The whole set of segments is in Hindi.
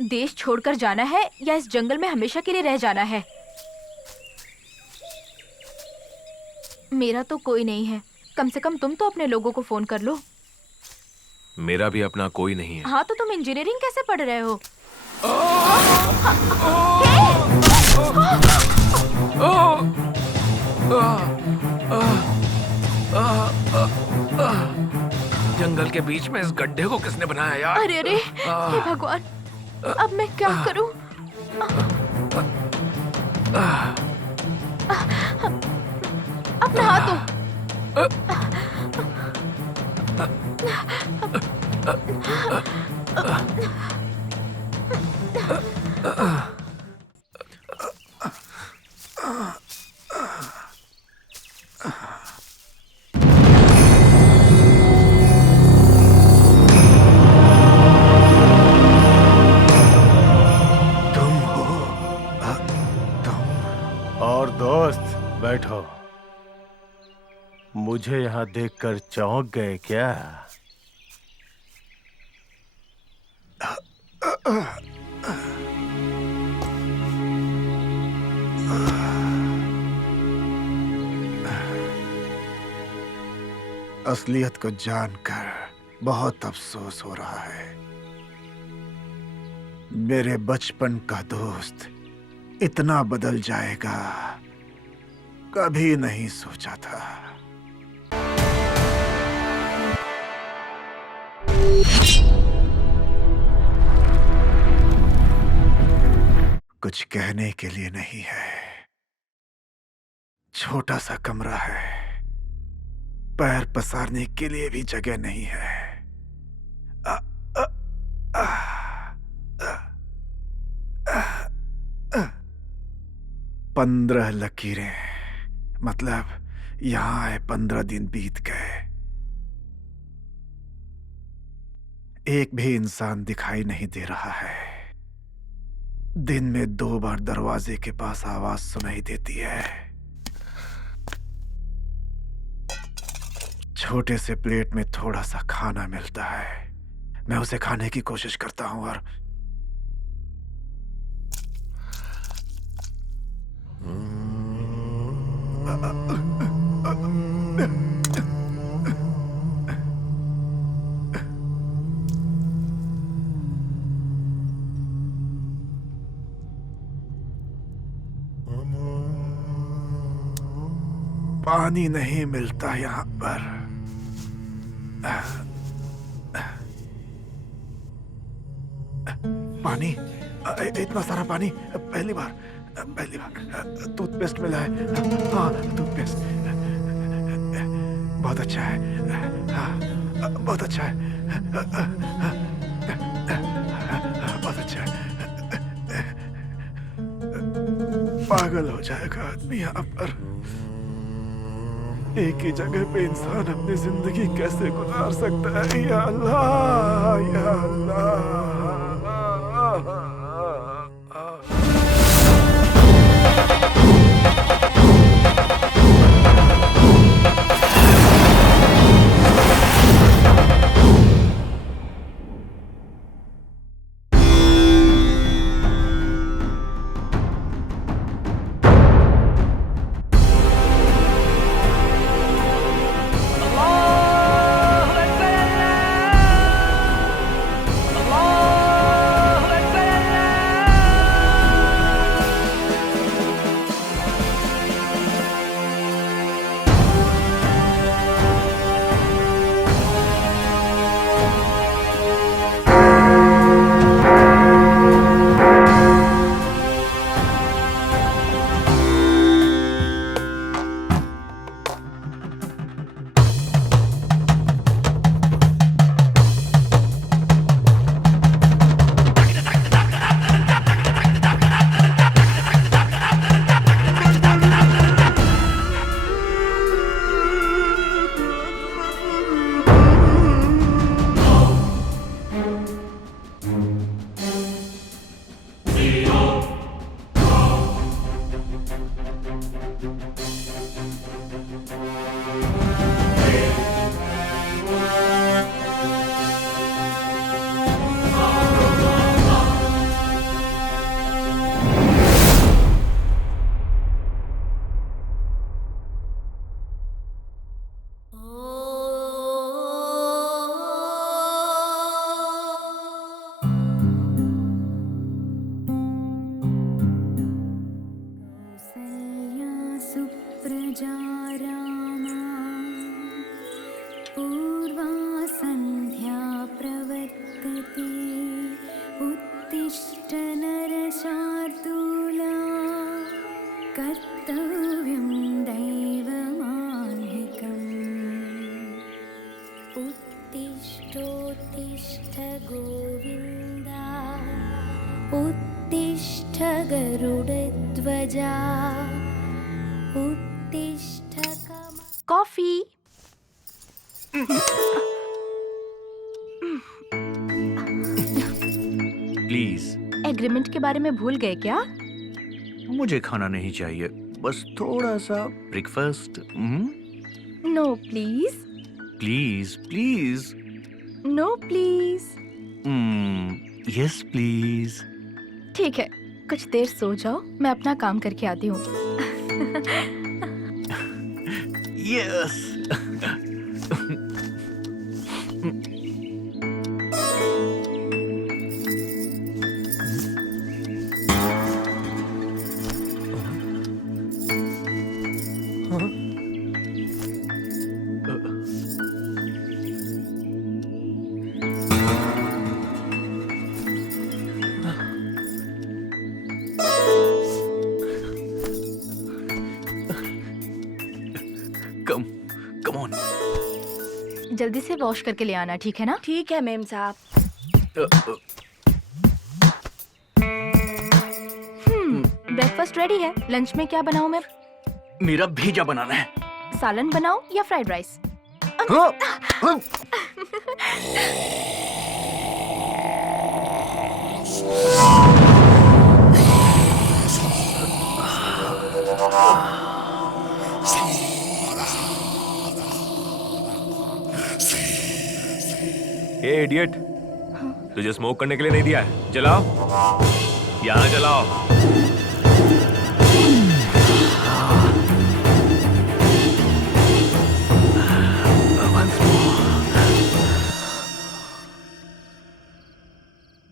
देश छोड़कर जाना है या इस जंगल में हमेशा के लिए रह जाना है? मेरा तो कोई नहीं है। कम से कम तुम तो अपने लोगों को फोन कर लो। मेरा भी अपना कोई नहीं है। हाँ, तो तुम इंजीनियरिंग कैसे पढ़ रहे हो? जंगल के बीच में इस गड्ढे को किसने बनाया यार? अरे अरे, हे भगवान, अब मैं क्या करूं? अब नहा तो। तुम हो? तुम? और दोस्त बैठो। मुझे यहाँ देखकर चौंक गए क्या? असलियत को जानकर बहुत अफसोस हो रहा है। मेरे बचपन का दोस्त इतना बदल जाएगा कभी नहीं सोचा था। कुछ कहने के लिए नहीं है। छोटा सा कमरा है, पैर पसारने के लिए भी जगह नहीं है। आ, आ, आ, आ, आ, आ, 15 लकीरें, मतलब यहां आए 15 दिन बीत गए। एक भी इंसान दिखाई नहीं दे रहा है। दिन में 2 बार दरवाजे के पास आवाज सुनाई देती है। छोटे से प्लेट में थोड़ा सा खाना मिलता है। मैं उसे खाने की कोशिश करता हूं और पानी नहीं मिलता यहां पर। पानी, इतना सारा पानी पहली बार। टूथपेस्ट मिला है। हाँ, टूथपेस्ट बहुत अच्छा है। हाँ, बहुत अच्छा है। बहुत अच्छा है। पागल हो जाएगा आदमी यहाँ पर। एक ही जगह पे इंसान अपनी जिंदगी कैसे गुजार सकता है? या अल्लाह, या अल्लाह। कर्तव्यं दैवमान्निकम् उत्तिष्ठोत्तिष्ठ गोविन्दा उत्तिष्ठ गरुडध्वजा उत्तिष्ठ कॉफी। प्लीज। एग्रीमेंट के बारे में भूल गए क्या? मुझे खाना नहीं चाहिए, बस थोड़ा सा breakfast. No please. Please please. No please. Yes please. ठीक है, कुछ देर सो जाओ, मैं अपना काम करके आती हूँ। यस। Come on. जल्दी से वॉश करके ले आना, ठीक है ना? ठीक है मेम साहब। ब्रेकफास्ट रेडी है। लंच में क्या बनाऊं मैं? मेरा भेजा बनाना है। सालन बनाऊं या फ्राइड राइस? हाँ, हाँ। ए इडियट, तुझे स्मोक करने के लिए नहीं दिया है। जलाओ, यहाँ जलाओ।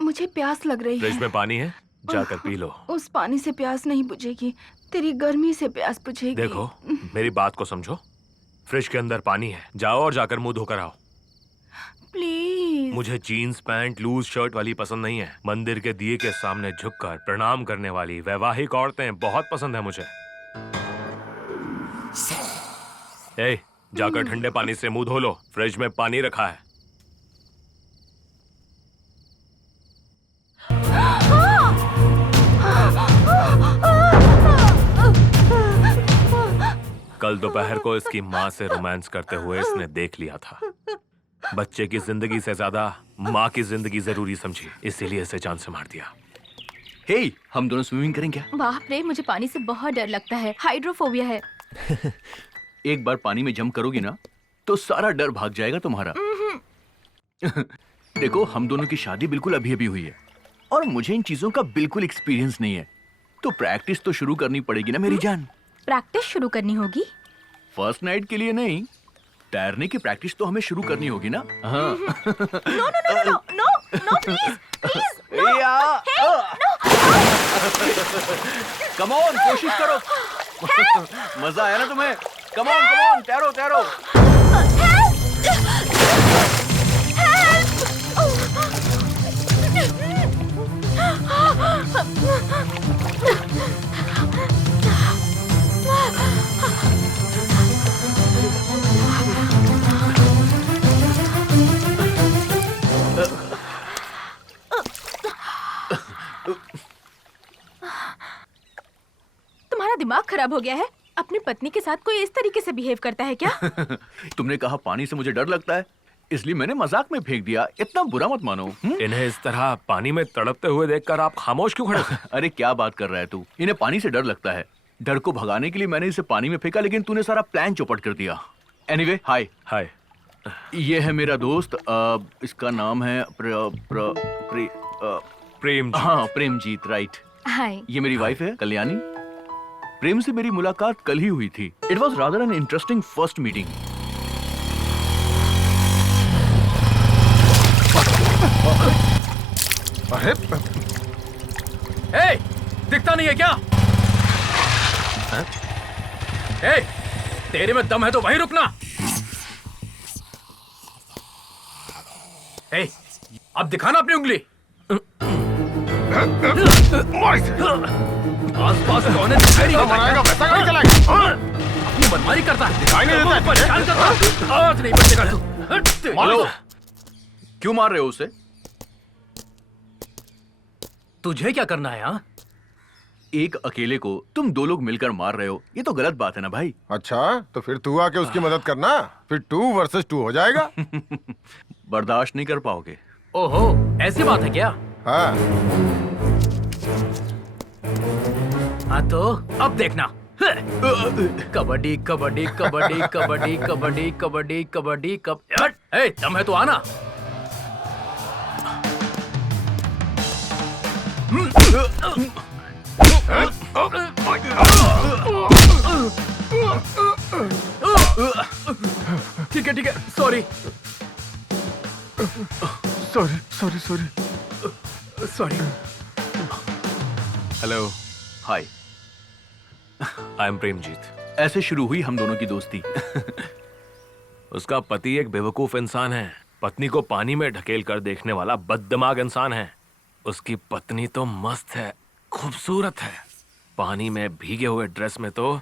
मुझे प्यास लग रही फ्रिज है। में पानी है, जाकर पी लो। उस पानी से प्यास नहीं बुझेगी, तेरी गर्मी से प्यास बुझेगी। देखो, मेरी बात को समझो। फ्रिज के अंदर पानी है, जाओ और जाकर मुंह धोकर आओ। प्लीज। मुझे जीन्स पैंट लूज शर्ट वाली पसंद नहीं है। मंदिर के दिए के सामने झुककर प्रणाम करने वाली वैवाहिक औरतें बहुत पसंद है मुझे। ए, जाकर ठंडे पानी से मुंह धो लो, फ्रिज में पानी रखा है। कल दोपहर को इसकी माँ से रोमांस करते हुए इसने देख लिया था। बच्चे की जिंदगी से ज्यादा माँ की जिंदगी जरूरी समझी, इसीलिए इसे जान से मार दिया। हे, हम दोनों स्विमिंग करें क्या? बाप रे, मुझे पानी से बहुत डर लगता है, हाइड्रोफोबिया है। एक बार पानी में जंप करोगी ना तो सारा डर भाग जाएगा तुम्हारा। देखो, हम दोनों की शादी बिल्कुल अभी अभी हुई है और मुझे इन चीजों का बिल्कुल एक्सपीरियंस नहीं है, तो प्रैक्टिस तो शुरू करनी पड़ेगी ना मेरी जान। प्रैक्टिस शुरू करनी होगी? फर्स्ट नाइट के लिए नहीं, तैरने की प्रैक्टिस तो हमें शुरू करनी होगी ना। हाँ। No no no no no no please please. Come on, कोशिश करो। मजा आया ना तुम्हें? कम ऑन, तैरो तैरो। तुम्हारा दिमाग खराब हो गया है? अपनी पत्नी के साथ कोई इस तरीके से बिहेव करता है क्या? तुमने कहा पानी से मुझे डर लगता है, इसलिए मैंने मजाक में फेंक दिया। इतना बुरा मत मानो। इन्हें इस तरह पानी में तड़पते हुए देखकर आप खामोश क्यों खड़े थे? अरे क्या बात कर रहा है तू? इन्हें पानी से डर लगता है। डर को भगाने के लिए मैंने इसे पानी में फेंका, लेकिन तूने सारा प्लान चौपट कर दिया। एनीवे, हाय। हाय। ये है मेरा दोस्त, इसका नाम है प्रेम जी। हाँ, प्रेमजीत, राइट। हाय। ये मेरी वाइफ है कल्याणी। प्रेम से मेरी मुलाकात कल ही हुई थी। It was rather an interesting first meeting. अरे, ए, दिखता नहीं है क्या? ए, तेरे में दम है तो वहीं रुकना। ए, अब दिखाना अपनी उंगली। आसपास कौन है दिखाई नहीं मनाएगा देता। वैसा गाड़ी चलाएगा। अपनी मनमानी करता है, दिखाई नहीं देता है। परेशान करता है। आज नहीं बचेगा तू। हट, मारो। क्यों मार रहे हो उसे? तुझे क्या करना है? हाँ, एक अकेले को तुम दो लोग मिलकर मार रहे हो, ये तो गलत बात है ना भाई। अच्छा तो फिर तू आके उसकी मदद करना, फिर 2 वर्सेस 2 हो जाएगा। बर्दाश्त नहीं कर पाओगे। ओहो, ऐसी बात है क्या? हाँ हाँ तो अब देखना। कबड्डी कबड्डी कबड्डी कबड्डी कबड्डी कबड्डी कबड्डी हट, ए, दम है तो आना। ठीक है, sorry. Sorry. Hello, hi. I am Premjit. ऐसे शुरू हुई हम दोनों की दोस्ती। उसका पति एक बेवकूफ इंसान है, पत्नी को पानी में ढकेल कर देखने वाला बददिमाग इंसान है। उसकी पत्नी तो मस्त है, खूबसूरत है, पानी में भीगे हुए ड्रेस में तो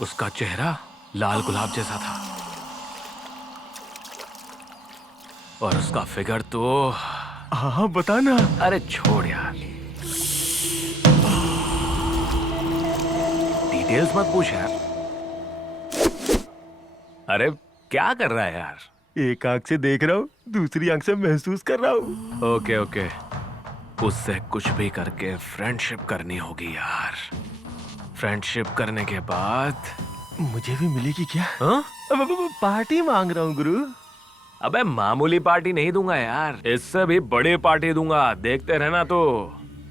उसका चेहरा लाल गुलाब जैसा था और उसका फिगर तो हाँ बता ना। अरे छोड़ यार, डिटेल्स मत पूछ यार। अरे क्या कर रहा है यार? एक आंख से देख रहा हूँ, दूसरी आंख से महसूस कर रहा हूँ। ओके, उससे कुछ भी करके फ्रेंडशिप करनी होगी यार। फ्रेंडशिप करने के बाद मुझे भी मिलेगी क्या? हाँ? पार्टी मांग रहा हूँ गुरु। अबे मामूली पार्टी नहीं दूंगा यार, इससे भी बड़ी पार्टी दूंगा, देखते रहना। तो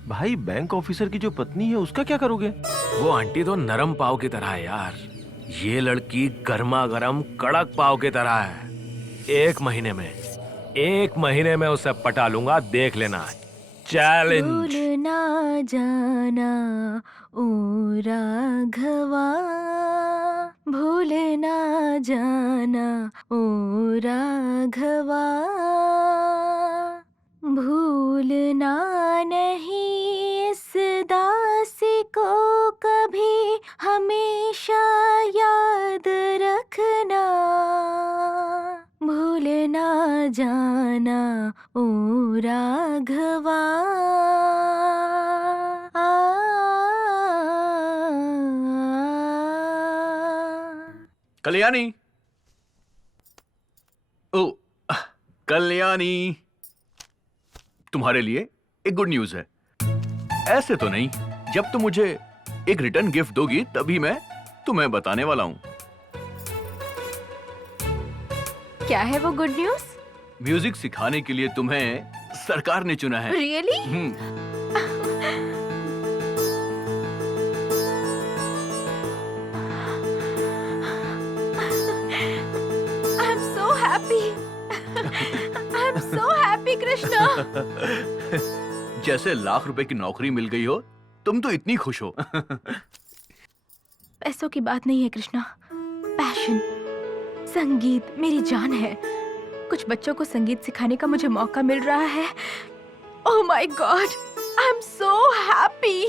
भाई बैंक ऑफिसर की जो पत्नी है उसका क्या करोगे? वो आंटी तो नरम पाव की तरह है यार, ये लड़की गर्मा गर्म कड़क पाव की तरह है। एक महीने में उसे पटा लूंगा, देख लेना। चैलेंज। भूल ना जाना ओ राघवा, भूल ना जाना ओ राघवा, भूलना नहीं इस दासी को कभी, हमेशा याद रखना, भूल ना जाना ओ राघवा। कल्याणी, ओ कल्याणी, तुम्हारे लिए एक गुड न्यूज है। ऐसे तो नहीं, जब तुम मुझे एक रिटर्न गिफ्ट दोगी तभी मैं तुम्हें बताने वाला हूँ। क्या है वो गुड न्यूज? म्यूजिक सिखाने के लिए तुम्हें सरकार ने चुना है। Really? I'm so happy. I'm so happy, Krishna. जैसे लाख रुपए की नौकरी मिल गई हो, तुम तो इतनी खुश हो। पैसों की बात नहीं है कृष्णा, पैशन, संगीत मेरी जान है। कुछ बच्चों को संगीत सिखाने का मुझे मौका मिल रहा है। Oh my God, I am so happy.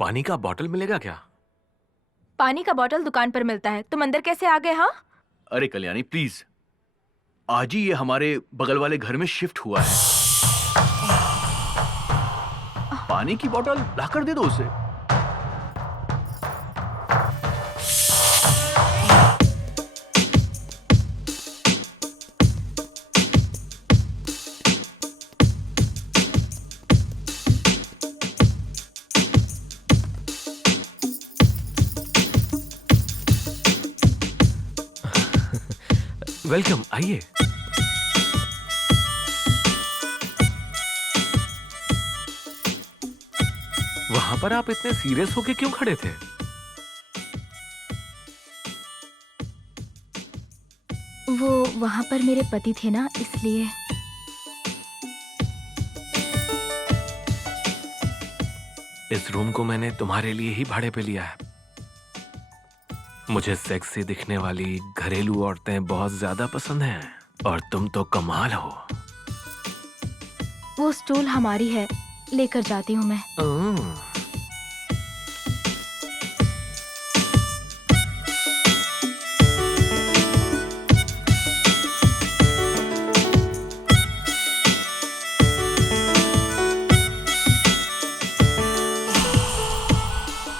पानी का बॉटल मिलेगा क्या? पानी का बॉटल दुकान पर मिलता है, तुम अंदर कैसे आ गए? हाँ, अरे कल्याणी प्लीज, आज ही ये हमारे बगल वाले घर में शिफ्ट हुआ है। पानी की बोतल लाकर दे दो उसे। वेलकम, आइए। वहां पर आप इतने सीरियस होके क्यों खड़े थे? वो वहां पर मेरे पति थे ना, इसलिए। इस रूम को मैंने तुम्हारे लिए ही भाड़े पे लिया है। मुझे सेक्सी दिखने वाली घरेलू औरतें बहुत ज्यादा पसंद हैं और तुम तो कमाल हो। वो स्टूल हमारी है, लेकर जाती हूँ मैं।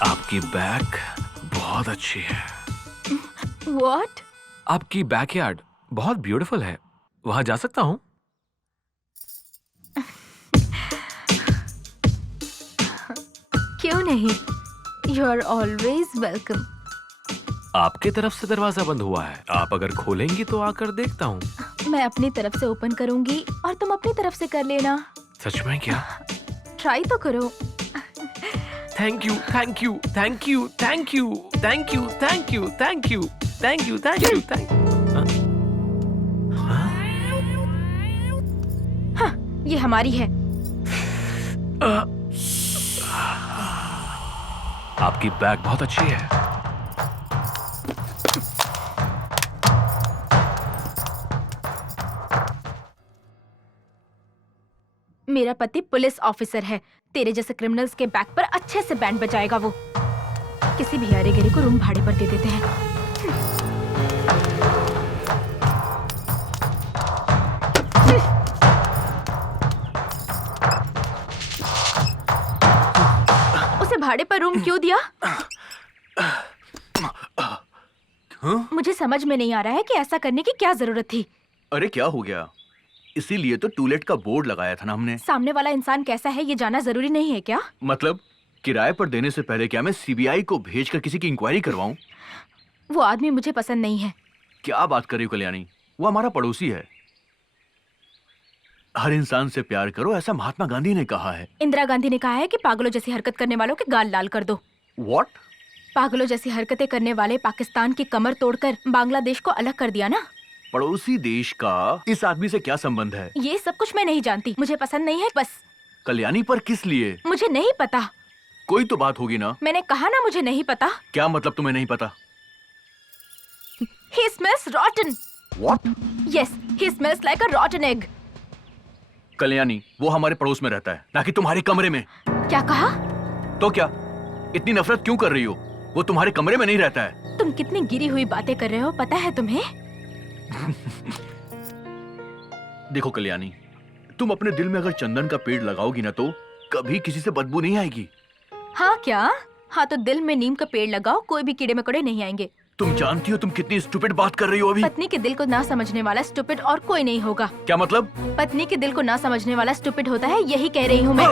आपकी बैक बहुत अच्छी है। What? आपकी बैकयार्ड बहुत ब्यूटीफुल है। वहां जा सकता हूँ? क्यों नहीं? You are always welcome. आपके तरफ से दरवाजा बंद हुआ है। आप अगर खोलेंगी तो आकर देखता हूँ। मैं अपनी तरफ से ओपन करूंगी और तुम अपनी तरफ से कर लेना। सच में क्या? ट्राई तो करो। Thank you, thank you, thank you, thank you, thank you, thank you, thank you, thank you, thank you, thank हाँ, ये हमारी है। आपकी बैग बहुत अच्छी है। मेरा पति पुलिस ऑफिसर है। तेरे जैसे क्रिमिनल्स के बैक पर अच्छे से बैंड बजाएगा वो। किसी भी यारेगेरे को रूम भाड़े पर दे देते हैं। उसे भाड़े पर रूम क्यों दिया? मुझे समझ में नहीं आ रहा है कि ऐसा करने की क्या जरूरत थी। अरे क्या हो गया? इसीलिए तो टूलेट का बोर्ड लगाया था ना हमने। सामने वाला इंसान कैसा है ये जानना जरूरी नहीं है क्या? मतलब किराए पर देने से पहले क्या मैं सीबीआई को भेजकर किसी की इंक्वायरी करवाऊं? वो आदमी मुझे पसंद नहीं है। क्या बात कर रही हो कल्याणी? वो हमारा पड़ोसी है। हर इंसान से प्यार करो, ऐसा महात्मा गांधी ने कहा है। इंदिरा गांधी ने कहा है कि पागलों जैसी हरकत करने वालों के गाल लाल कर दो। What? पागलों जैसी हरकतें करने वाले पाकिस्तान की कमर तोड़कर बांग्लादेश को अलग कर दिया ना। पड़ोसी देश का इस आदमी से क्या संबंध है? ये सब कुछ मैं नहीं जानती, मुझे पसंद नहीं है बस। कल्याणी पर किस लिए? मुझे नहीं पता। कोई तो बात होगी ना? मैंने कहा ना मुझे नहीं पता। क्या मतलब तुम्हें नहीं पता? He smells rotten. What? Yes, he smells like a rotten egg. Kalyani, वो हमारे पड़ोस में रहता है, ना कि तुम्हारे कमरे में। क्या कहा? तो क्या? इतनी नफरत क्यों कर रही हो? वो तुम्हारे कमरे में नहीं रहता है। तुम कितनी गिरी हुई बातें कर रहे हो पता है तुम्हें? देखो कल्याणी, तुम अपने दिल में अगर चंदन का पेड़ लगाओगी ना तो कभी किसी से बदबू नहीं आएगी। हाँ क्या? हाँ तो दिल में नीम का पेड़ लगाओ, कोई भी कीड़े मकोड़े नहीं आएंगे। तुम जानती हो तुम कितनी स्टूपिड बात कर रही हो अभी। पत्नी के दिल को ना समझने वाला स्टूपिड और कोई नहीं होगा। क्या मतलब? पत्नी के दिल को ना समझने वाला स्टूपिड होता है, यही कह रही हूँ मैं।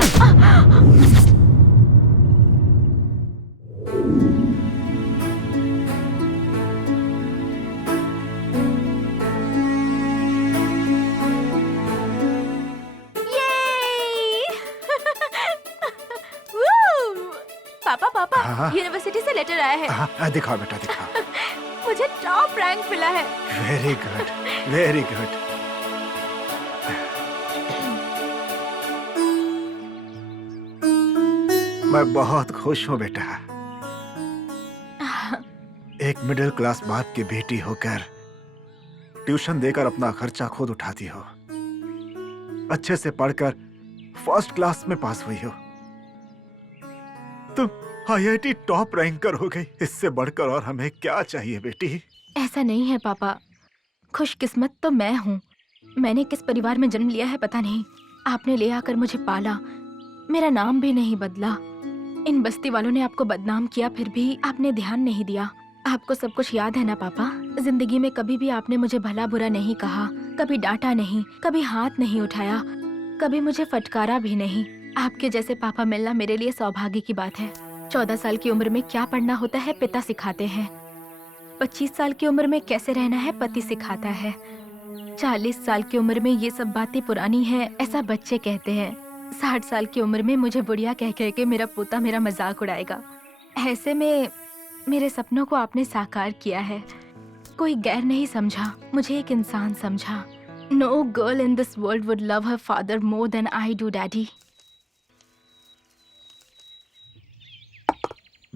पापा पापा, हाँ? यूनिवर्सिटी से लेटर आया है। हाँ, दिखाओ बेटा दिखाओ। मुझे टॉप रैंक मिला है। Very good, very good. मैं बहुत खुश हूँ बेटा। एक मिडिल क्लास बाप की बेटी होकर ट्यूशन देकर अपना खर्चा खुद उठाती हो, अच्छे से पढ़कर फर्स्ट क्लास में पास हुई हो, तुम आईआईटी टॉप रैंकर हो गई। इससे बढ़कर और हमें क्या चाहिए बेटी? ऐसा नहीं है पापा, खुशकिस्मत तो मैं हूँ। मैंने किस परिवार में जन्म लिया है पता नहीं। आपने ले आकर मुझे पाला, मेरा नाम भी नहीं बदला। इन बस्ती वालों ने आपको बदनाम किया, फिर भी आपने ध्यान नहीं दिया। आपको सब कुछ याद है ना पापा? जिंदगी में कभी भी आपने मुझे भला बुरा नहीं कहा, कभी डांटा नहीं, कभी हाथ नहीं उठाया, कभी मुझे फटकारा भी नहीं। आपके जैसे पापा मिलना मेरे लिए सौभाग्य की बात है। 14 साल की उम्र में क्या पढ़ना होता है पिता सिखाते हैं। 25 साल की उम्र में कैसे रहना है पति सिखाता है। 40 साल की उम्र में ये सब बातें पुरानी हैं, ऐसा बच्चे कहते हैं। 60 साल की उम्र में मुझे बुढ़िया कह कह के मेरा पोता मेरा मजाक उड़ाएगा। ऐसे में मेरे सपनों को आपने साकार किया है। कोई गैर नहीं समझा, मुझे एक इंसान समझा। No girl in this world would love her father more than I do, Daddy.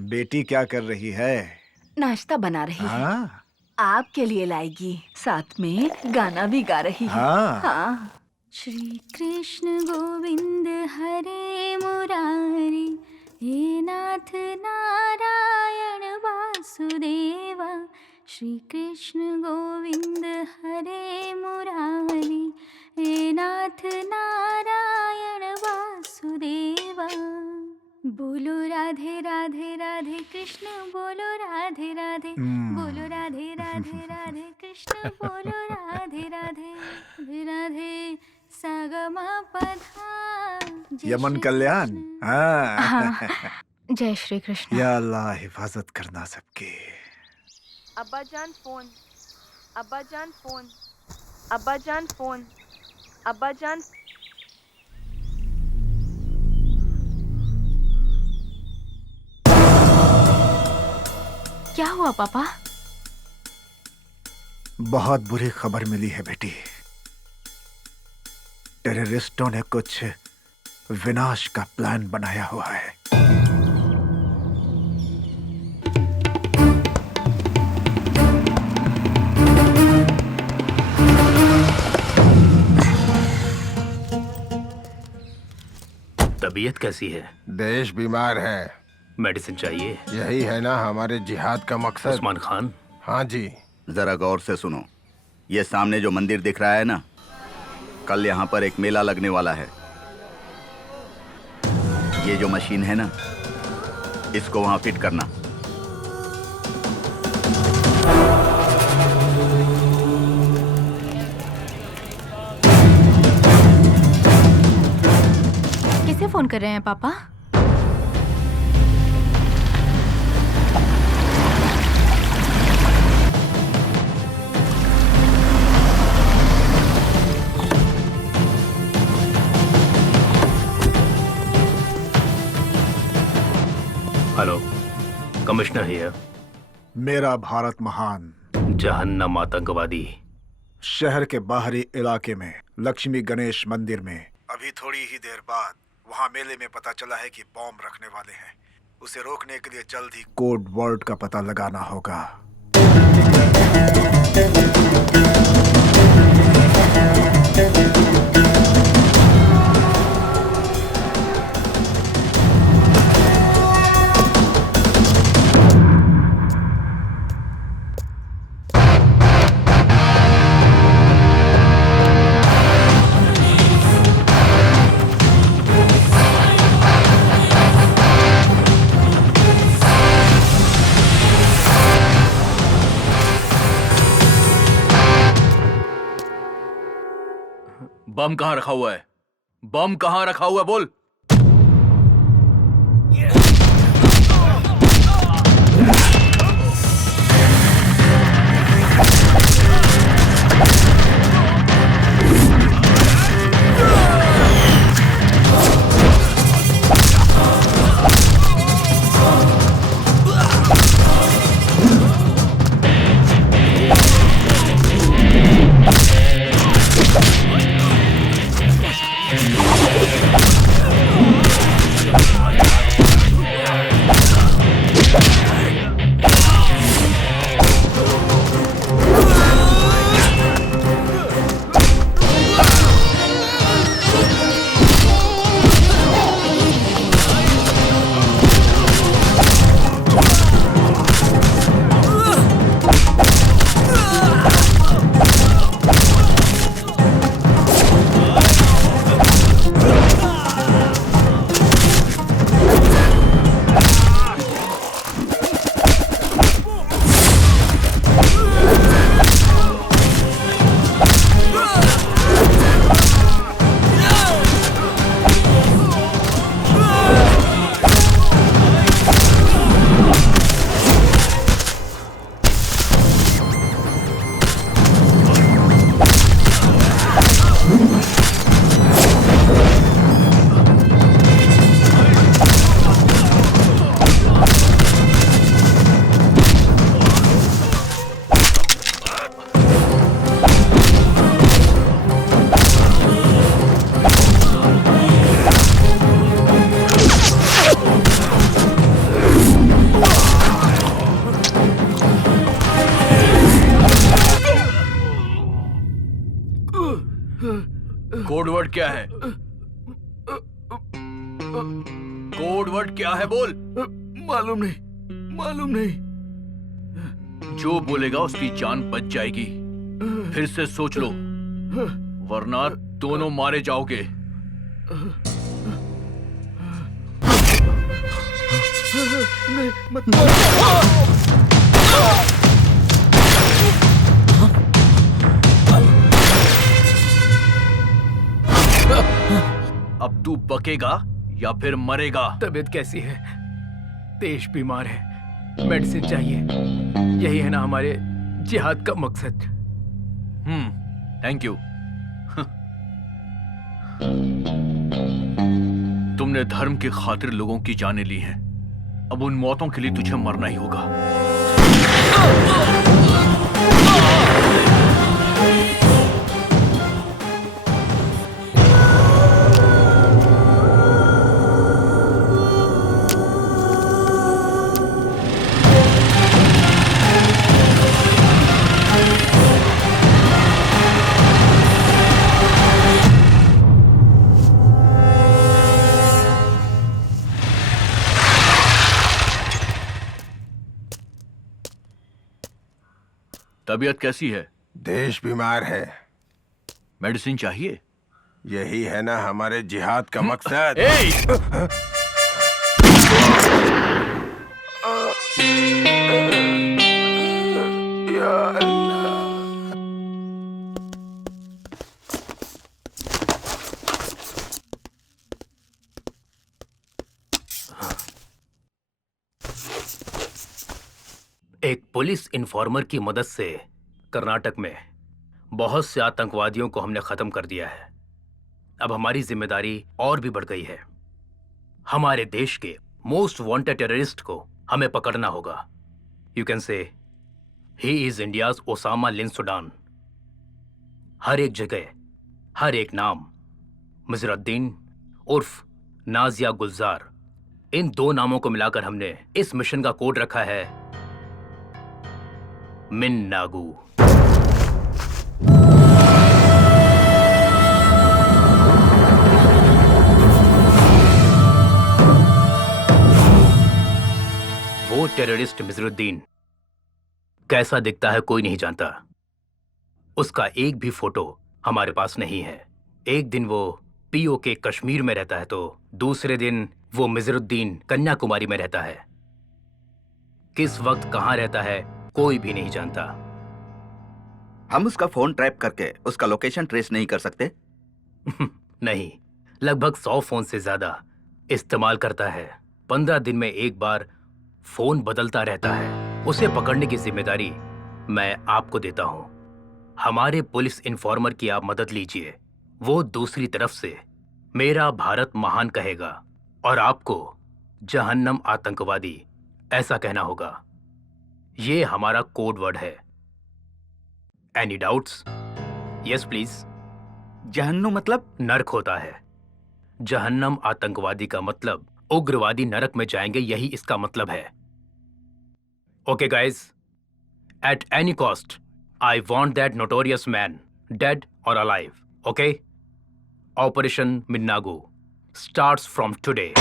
बेटी क्या कर रही है? नाश्ता बना रही है। हाँ आपके लिए लाएगी, साथ में गाना भी गा रही है। हाँ। हाँ। श्री कृष्ण गोविंद हरे मुरारी, हे नाथ नारायण वासुदेवा। श्री कृष्ण गोविंद हरे मुरारी, हे नाथ नारायण वासुदेवा। बोलो राधे राधे राधे कृष्ण, बोलो राधे राधे, बोलो राधे राधे राधे कृष्ण, बोलो राधे राधे राधे राधे। सागमा पधा। यमन कल्याण। हाँ। हाँ। जय श्री कृष्ण। या अल्लाह हिफाजत करना सबकी। अब्बा जान फोन, अब्बा जान फोन, अब्बा जान फोन, अब्बा जान। क्या हुआ पापा? बहुत बुरी खबर मिली है बेटी। टेररिस्टों ने कुछ विनाश का प्लान बनाया हुआ है। तबीयत कैसी है? देश बीमार है। मेडिसिन चाहिए? यही है ना हमारे जिहाद का मकसद। उस्मान खान। हाँ जी। जरा गौर से सुनो। ये सामने जो मंदिर दिख रहा है ना, कल यहाँ पर एक मेला लगने वाला है। ये जो मशीन है ना, इसको वहाँ फिट करना। किसे फोन कर रहे हैं पापा? Hello, commissioner here. मेरा भारत महान। जहन्नम आतंकवादी। शहर के बाहरी इलाके में लक्ष्मी गणेश मंदिर में अभी थोड़ी ही देर बाद वहाँ मेले में पता चला है कि बॉम्ब रखने वाले हैं। उसे रोकने के लिए जल्द ही कोड वर्ड का पता लगाना होगा। बम कहाँ रखा हुआ है? बम कहाँ रखा हुआ है बोल। वर्ड क्या है? कोड वर्ड क्या है बोल? मालूम नहीं। जो बोलेगा उसकी जान बच जाएगी। फिर से सोच लो, वरना दोनों मारे जाओगे। अब तू बकेगा या फिर मरेगा? तबीयत कैसी है? देश बीमार है, मेडिसिन चाहिए। यही है ना हमारे जिहाद का मकसद। Thank you. तुमने धर्म की खातिर लोगों की जानें ली हैं। अब उन मौतों के लिए तुझे मरना ही होगा। तबीयत कैसी है? देश बीमार है। मेडिसिन चाहिए? यही है ना हमारे जिहाद का मकसद। या अल्लाह। एक पुलिस इन्फॉर्मर की मदद से कर्नाटक में बहुत से आतंकवादियों को हमने खत्म कर दिया है। अब हमारी जिम्मेदारी और भी बढ़ गई है। हमारे देश के मोस्ट वांटेड टेररिस्ट को हमें पकड़ना होगा। You can say he is India's Osama bin Laden. हर एक जगह, हर एक नाम, मिजरुद्दीन उर्फ नाजिया गुलजार, इन दो नामों को मिलाकर हमने इस मिशन का कोड रखा है मिन्नागू। वो टेररिस्ट मिजरुद्दीन कैसा दिखता है कोई नहीं जानता। उसका एक भी फोटो हमारे पास नहीं है। एक दिन वो पीओके कश्मीर में रहता है तो दूसरे दिन वो मिजरुद्दीन कन्याकुमारी में रहता है। किस वक्त कहां रहता है कोई भी नहीं जानता। हम उसका फोन ट्रैप करके उसका लोकेशन ट्रेस नहीं कर सकते? नहीं, लगभग 100 फोन से ज्यादा इस्तेमाल करता है। 15 दिन में एक बार फोन बदलता रहता है। उसे पकड़ने की जिम्मेदारी मैं आपको देता हूं। हमारे पुलिस इन्फॉर्मर की आप मदद लीजिए। वो दूसरी तरफ से मेरा भारत महान कहेगा और आपको जहन्नम आतंकवादी ऐसा कहना होगा। ये हमारा कोड वर्ड है। Any doubts? Yes please. जहन्नुम मतलब? नरक होता है। जहन्नम आतंकवादी का मतलब उग्रवादी नरक में जाएंगे, यही इसका मतलब है। Okay guys, at any cost I want that notorious man dead or alive. Okay? Operation मिन्नागू स्टार्ट्स फ्रॉम टुडे।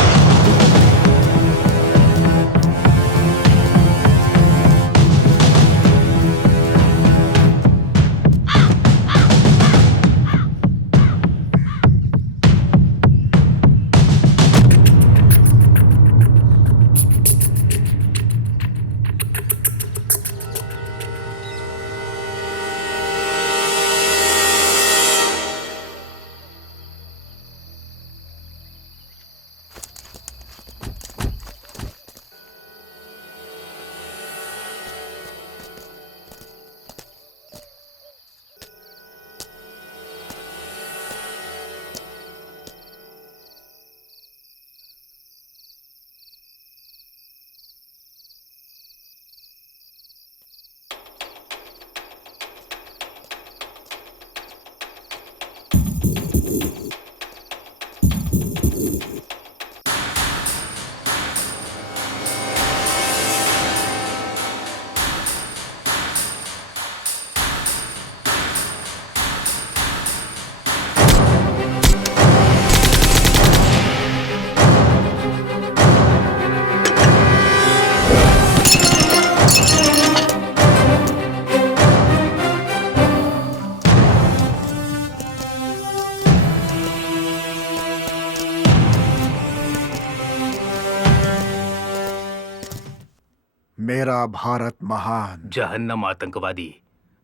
मेरा भारत महान। जहन्नम आतंकवादी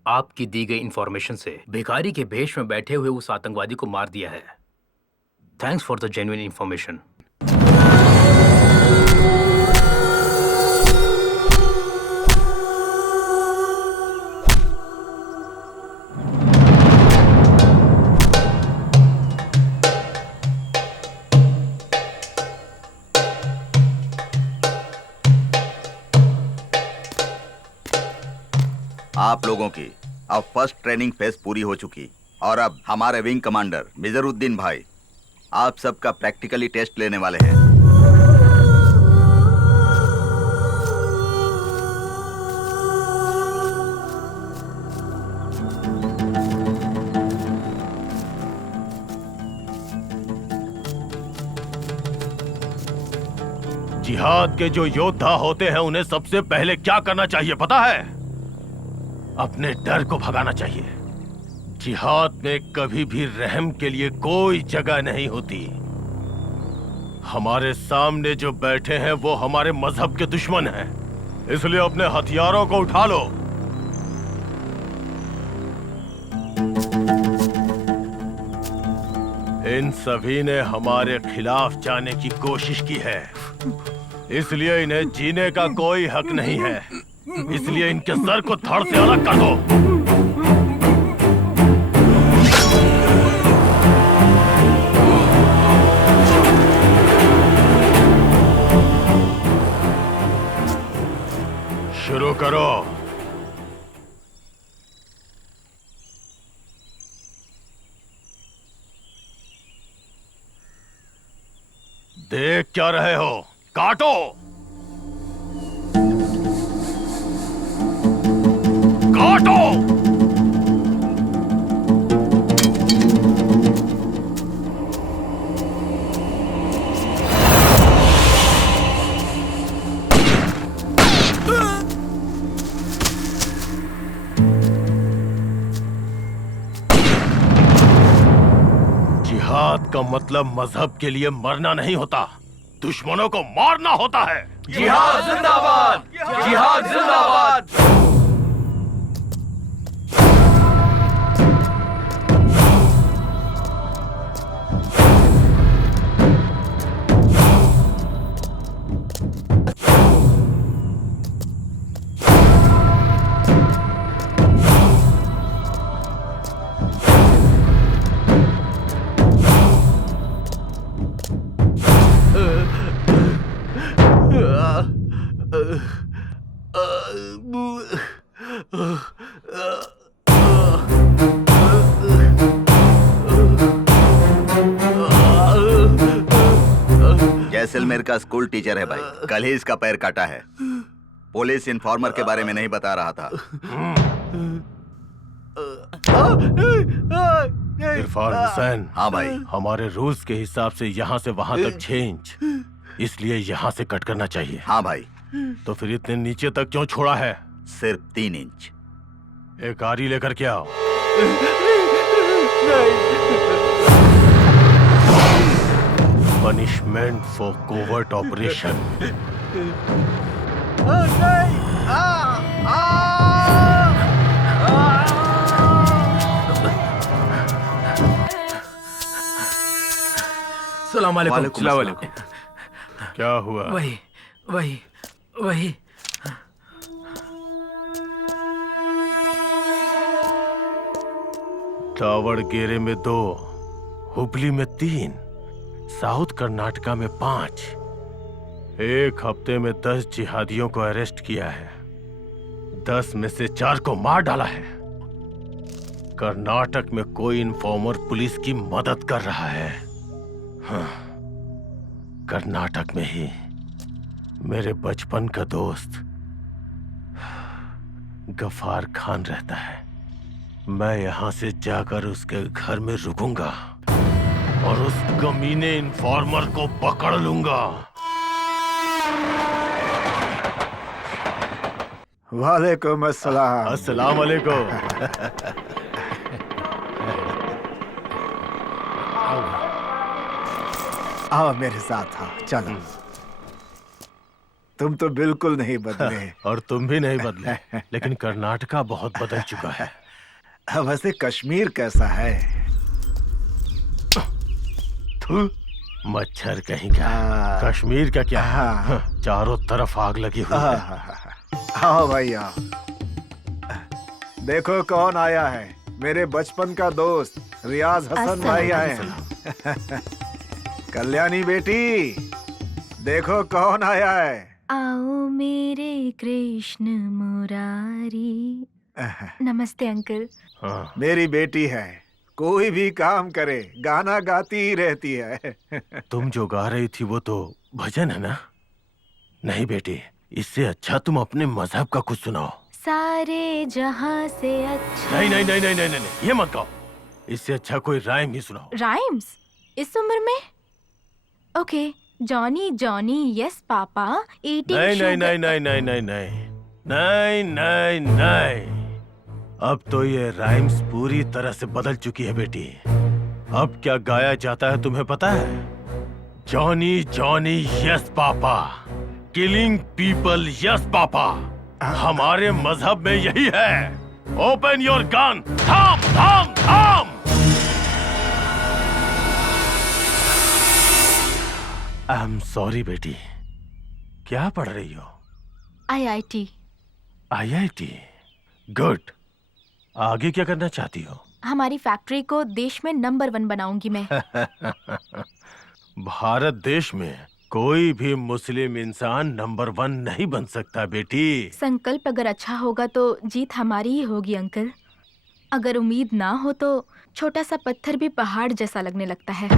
आपकी दी गई इंफॉर्मेशन से भिखारी के भेष में बैठे हुए उस आतंकवादी को मार दिया है। Thanks for the genuine information. आप लोगों की अब फर्स्ट ट्रेनिंग फेज पूरी हो चुकी और अब हमारे विंग कमांडर मिजरुद्दीन भाई आप सबका प्रैक्टिकली टेस्ट लेने वाले हैं। जिहाद के जो योद्धा होते हैं उन्हें सबसे पहले क्या करना चाहिए पता है? अपने डर को भगाना चाहिए। जिहाद में कभी भी रहम के लिए कोई जगह नहीं होती। हमारे सामने जो बैठे हैं वो हमारे मजहब के दुश्मन हैं, इसलिए अपने हथियारों को उठा लो। इन सभी ने हमारे खिलाफ जाने की कोशिश की है, इसलिए इन्हें जीने का कोई हक नहीं है। इसलिए इनके सर को धड़ से अलग कर दो। शुरू करो। देख क्या रहे हो? काटो। काटो। जिहाद का मतलब मजहब के लिए मरना नहीं होता, दुश्मनों को मारना होता है। जिहाद जिंदाबाद! जिहाद जिंदाबाद! जैसलमेर का स्कूल टीचर है भाई, कल ही इसका पैर काटा है। पुलिस इन्फॉर्मर के बारे में नहीं बता रहा था। इरफान हुसैन। हाँ भाई। हमारे रूल्स के हिसाब से यहाँ से वहाँ तक 6 इंच, इसलिए यहाँ से कट करना चाहिए। हाँ भाई। तो फिर इतने नीचे तक क्यों छोड़ा है? सिर्फ 3 इंच। एक आरी लेकर के आओ। Punishment for covert operation. सलाम वालेकुम। अस्सलाम वालेकुम। क्या हुआ? वही दावड़गेरे में 2, हुबली में 3, साउथ कर्नाटका में 5। एक हफ्ते में 10 जिहादियों को अरेस्ट किया है। 10 में से 4 को मार डाला है। कर्नाटक में कोई इन्फॉर्मर पुलिस की मदद कर रहा है। हाँ, कर्नाटक में ही मेरे बचपन का दोस्त गफार खान रहता है। मैं यहां से जाकर उसके घर में रुकूंगा और उस कमीने इन्फॉर्मर को पकड़ लूंगा। वालेकुम अस्सलाम। अस्सलाम वालेकुम। आओ मेरे साथ, हाँ चलो। तुम तो बिल्कुल नहीं बदले। और तुम भी नहीं बदले, लेकिन कर्नाटका बहुत बदल चुका है। वैसे कश्मीर कैसा है? थू, मच्छर कहीं का। कश्मीर का क्या है? चारों तरफ आग लगी हुई है। आओ भाई आओ। देखो कौन आया है, मेरे बचपन का दोस्त रियाज हसन भाई आए हैं। कल्याणी बेटी, देखो कौन आया है। आओ मेरे कृष्ण मुरारी। नमस्ते अंकल। मेरी बेटी है, कोई भी काम करे गाना गाती ही रहती है। तुम जो गा रही थी वो तो भजन है ना? नहीं बेटी, इससे अच्छा तुम अपने मजहब का कुछ सुनाओ। सारे जहां से अच्छा। नहीं नहीं नहीं नहीं नहीं नहीं, ये मत गाओ। इससे अच्छा कोई राइम ही सुनाओ। राइम्स इस उम्र में? Okay, Johnny Johnny yes papa eating नहीं शुगर। नहीं नहीं नहीं नहीं नहीं नहीं नहीं नहीं नहीं। अब तो ये राइम्स पूरी तरह से बदल चुकी है बेटी। अब क्या गाया जाता है तुम्हें पता है? Johnny Johnny yes papa, killing people yes papa. हमारे मजहब में यही है। ओपन योर गन, थाम थाम थाम। आई एम सॉरी बेटी, क्या पढ़ रही हो? IIT। IIT, good. आगे क्या करना चाहती हो? हमारी फैक्ट्री को देश में नंबर 1 बनाऊंगी मैं। भारत देश में कोई भी मुस्लिम इंसान नंबर 1 नहीं बन सकता बेटी। संकल्प अगर अच्छा होगा तो जीत हमारी ही होगी अंकल। अगर उम्मीद ना हो तो छोटा सा पत्थर भी पहाड़ जैसा लगने लगता है।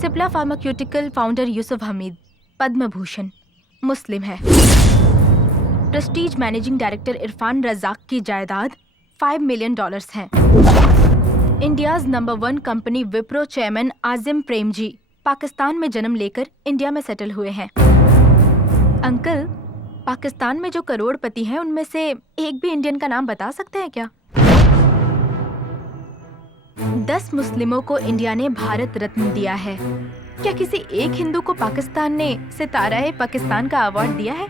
Cipla pharmaceutical founder Yusuf Hamied, Padma Bhushan, Muslim है। प्रेस्टीज मैनेजिंग डायरेक्टर इरफान रजाक की जायदाद $5 मिलियन हैं। India's number 1 company Wipro chairman Azim Premji Pakistan में जन्म लेकर इंडिया में सेटल हुए हैं। अंकल, पाकिस्तान में जो करोड़पति हैं उनमें से एक भी इंडियन का नाम बता सकते हैं क्या? 10 मुस्लिमों को इंडिया ने भारत रत्न दिया है। क्या किसी एक हिंदू को पाकिस्तान ने सितारा-ए पाकिस्तान का अवार्ड दिया है?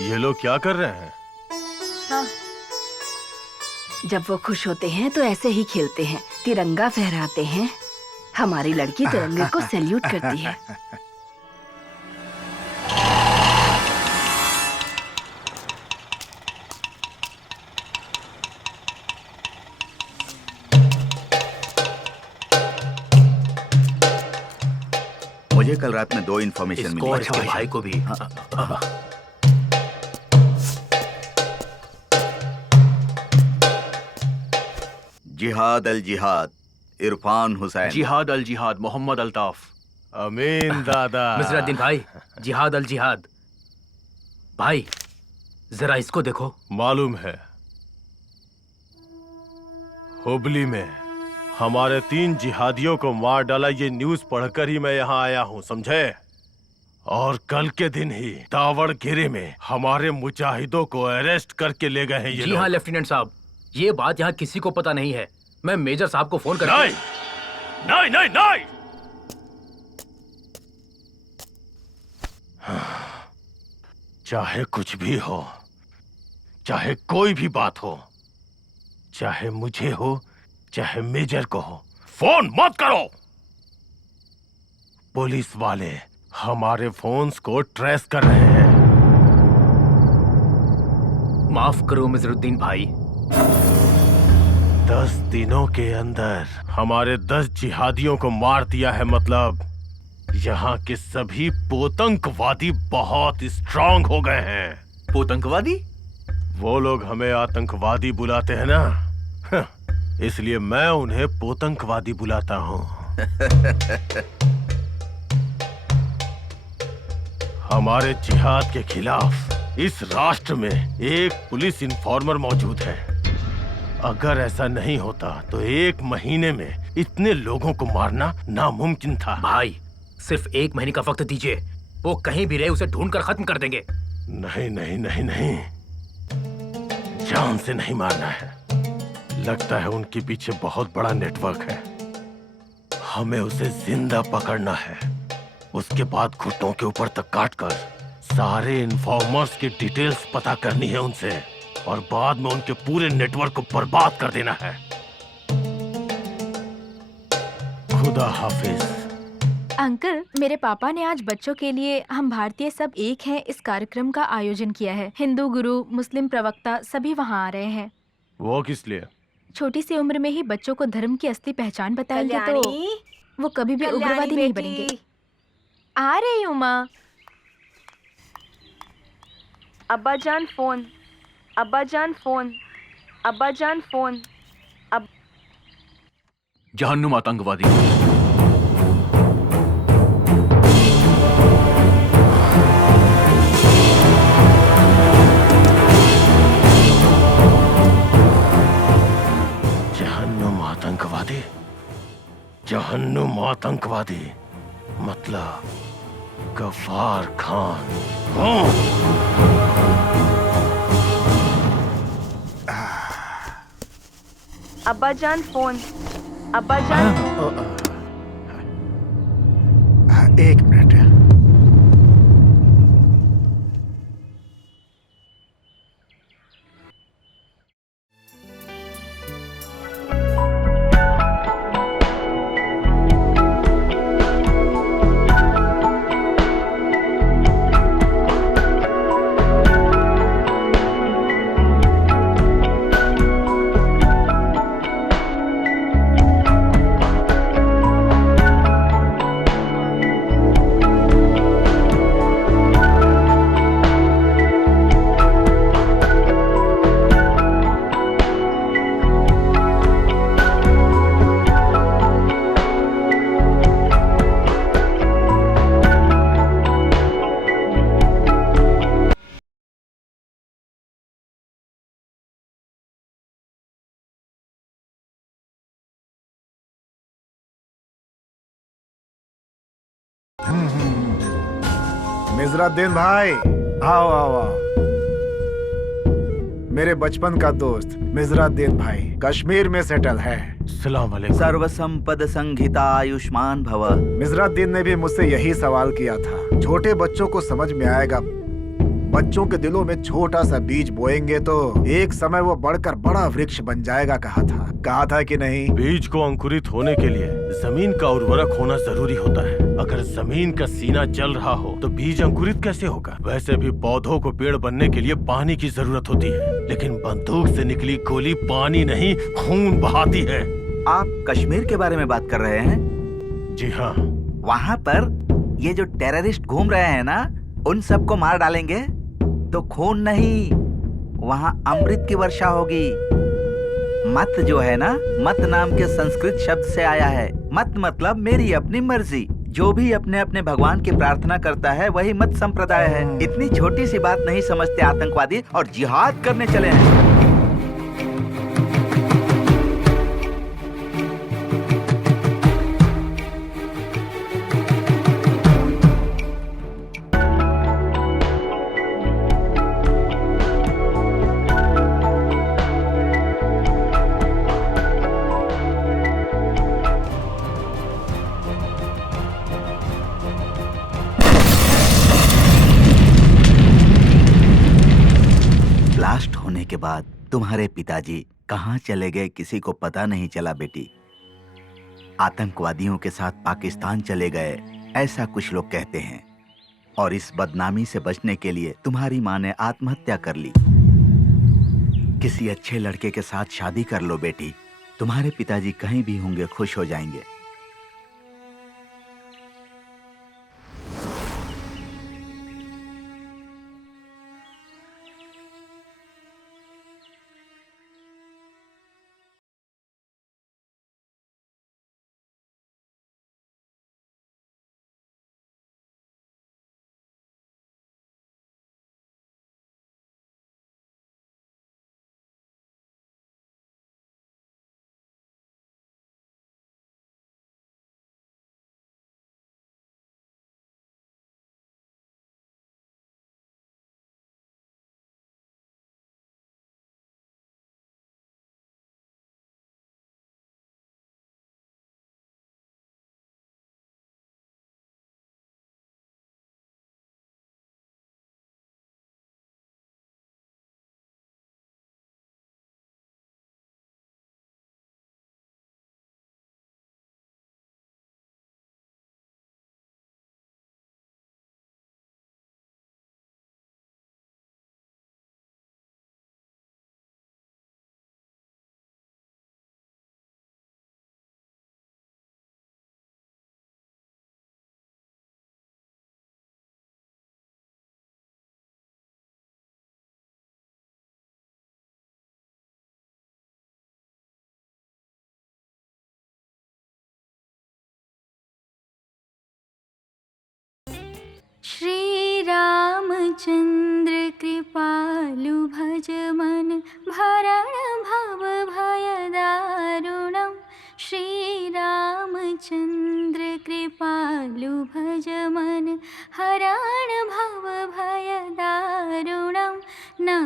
ये लोग क्या कर रहे हैं? जब वो खुश होते हैं तो ऐसे ही खेलते हैं, तिरंगा फहराते हैं। हमारी लड़की तिरंगे को सैल्यूट करती है। मुझे कल रात में 2 इन्फॉर्मेशन मिली। और इसके भाई को भी। जिहाद अल जिहाद इरफान हुसैन। जिहाद अल जिहाद मोहम्मद अल्ताफ। अमीन दादा। मिजरुद्दीन भाई, जिहाद अल जिहाद। भाई जरा इसको देखो। मालूम है, हुबली में हमारे 3 जिहादियों को मार डाला, ये न्यूज पढ़कर ही मैं यहाँ आया हूँ, समझे? और कल के दिन ही दावड़गिरी में हमारे मुजाहिदों को अरेस्ट करके ले गए हैं ये जी लोग। हाँ लेफ्टिनेंट साहब, ये बात यहाँ किसी को पता नहीं है। मैं मेजर साहब को फोन कर। नहीं नहीं नहीं नहीं। चाहे कुछ भी हो, चाहे कोई भी बात हो, चाहे मुझे हो चाहे मेजर को हो, फोन मत करो। पुलिस वाले हमारे फोन्स को ट्रेस कर रहे हैं। माफ करो मिजरुद्दीन भाई। 10 दिनों के अंदर हमारे 10 जिहादियों को मार दिया है। मतलब यहाँ के सभी पोतंकवादी बहुत स्ट्रांग हो गए हैं। पोतंकवादी? वो लोग हमें आतंकवादी बुलाते हैं ना, इसलिए मैं उन्हें पोतंकवादी बुलाता हूँ। हमारे जिहाद के खिलाफ इस राष्ट्र में एक पुलिस इन्फॉर्मर मौजूद है। अगर ऐसा नहीं होता तो 1 महीने में इतने लोगों को मारना नामुमकिन था। भाई सिर्फ 1 महीने का वक्त दीजिए, वो कहीं भी रहे उसे ढूंढकर खत्म कर देंगे। नहीं नहीं नहीं नहीं, जान से नहीं मारना है। लगता है उनके पीछे बहुत बड़ा नेटवर्क है। हमें उसे जिंदा पकड़ना है। उसके बाद घुटनों के ऊपर तक काटकर सारे इन्फॉर्मर्स की डिटेल्स पता करनी है उनसे, और बाद में उनके पूरे नेटवर्क को बर्बाद कर देना है। खुदा हाफिज। अंकल, मेरे पापा ने आज बच्चों के लिए हम भारतीय सब एक हैं इस कार्यक्रम का आयोजन किया है। हिंदू गुरु, मुस्लिम प्रवक्ता सभी वहाँ आ रहे हैं। वो किस लिए? छोटी सी उम्र में ही बच्चों को धर्म की असली पहचान बताएंगे तो वो कभी भी उग्रवादी नहीं बनेंगे। आ रही हूँ माँ। अब्बा जान फोन, अब्बा जान फोन, अब्बा जान फोन। जहन्नुम आतंकवादी। जहन्नुम आतंकवादी? जहन्नुम आतंकवादी मतलब गफ्फार खान। अब्बा जान फोन, अब्बा जान। एक मिनट। मिजराद्दीन भाई, आओ आओ आओ। मेरे बचपन का दोस्त मिजराद्दीन भाई कश्मीर में सेटल है। सलाम अलैकुम। सर्वसंपद संहिता आयुष्मान भव। मिजराद्दीन ने भी मुझसे यही सवाल किया था। छोटे बच्चों को समझ में आएगा, बच्चों के दिलों में छोटा सा बीज बोएंगे तो एक समय वो बढ़कर बड़ा वृक्ष बन जाएगा। कहा था कि नहीं? बीज को अंकुरित होने के लिए जमीन का उर्वरक होना जरूरी होता है। अगर जमीन का सीना जल रहा हो तो बीज अंकुरित कैसे होगा? वैसे भी पौधों को पेड़ बनने के लिए पानी की जरूरत होती है, लेकिन बंदूक से निकली गोली पानी नहीं खून बहाती है। आप कश्मीर के बारे में बात कर रहे हैं? जी हाँ। वहाँ पर ये जो टेररिस्ट घूम रहे हैं ना, उन सबको मार डालेंगे तो खून नहीं, वहाँ अमृत की वर्षा होगी। मत जो है ना, मत नाम के संस्कृत शब्द से आया है। मत मतलब मेरी अपनी मर्जी। जो भी अपने अपने भगवान की प्रार्थना करता है वही मत संप्रदाय है। इतनी छोटी सी बात नहीं समझते आतंकवादी और जिहाद करने चले हैं। ब्लास्ट होने के बाद तुम्हारे पिताजी कहाँ चले गए किसी को पता नहीं चला बेटी। आतंकवादियों के साथ पाकिस्तान चले गए, ऐसा कुछ लोग कहते हैं। और इस बदनामी से बचने के लिए तुम्हारी माँ ने आत्महत्या कर ली। किसी अच्छे लड़के के साथ शादी कर लो बेटी, तुम्हारे पिताजी कहीं भी होंगे खुश हो जाएंगे।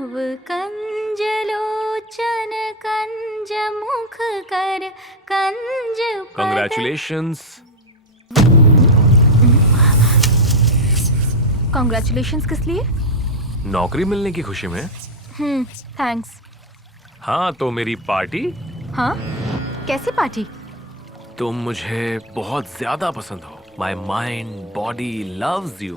नव कंज लोचन कंज मुख कर कंज पद। Congratulations. कॉन्ग्रेचुलेशंस किस लिए? नौकरी मिलने की खुशी में। थैंक्स। हाँ, तो मेरी पार्टी? हाँ, कैसी पार्टी? तुम मुझे बहुत ज्यादा पसंद हो। My mind, body loves you.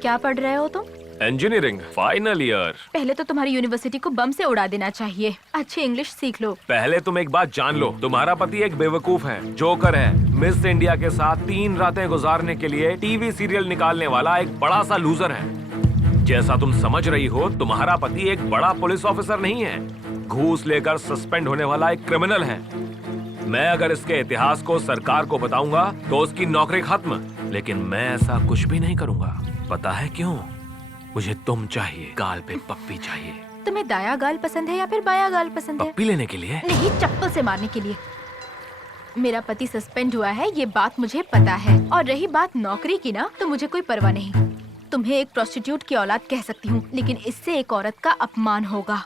क्या पढ़ रहे हो तुम? Engineering final year. पहले तो तुम्हारी यूनिवर्सिटी को बम से उड़ा देना चाहिए। अच्छी इंग्लिश सीख लो। पहले तुम एक बात जान लो, तुम्हारा पति एक बेवकूफ है, जोकर है, मिस इंडिया के साथ 3 रातें गुजारने के लिए टीवी सीरियल निकालने वाला एक बड़ा सा लूजर है। जैसा तुम समझ रही हो, तुम्हारा पति एक बड़ा पुलिस ऑफिसर नहीं है, घूस लेकर सस्पेंड होने वाला एक क्रिमिनल है। मैं अगर इसके इतिहास को सरकार को बताऊंगा तो उसकी नौकरी खत्म, लेकिन मैं ऐसा कुछ भी नहीं करूंगा। पता है क्यों? मुझे तुम चाहिए, गाल पे पप्पी चाहिए। तुम्हें दाया गाल पसंद है या फिर बाया गाल पसंद है? पप्पी लेने के लिए? नहीं, चप्पल से मारने के लिए। मेरा पति सस्पेंड हुआ है, ये बात मुझे पता है। और रही बात नौकरी की ना, तो मुझे कोई परवाह नहीं। तुम्हें एक प्रोस्टिट्यूट की औलाद कह सकती हूँ, लेकिन इससे एक औरत का अपमान होगा।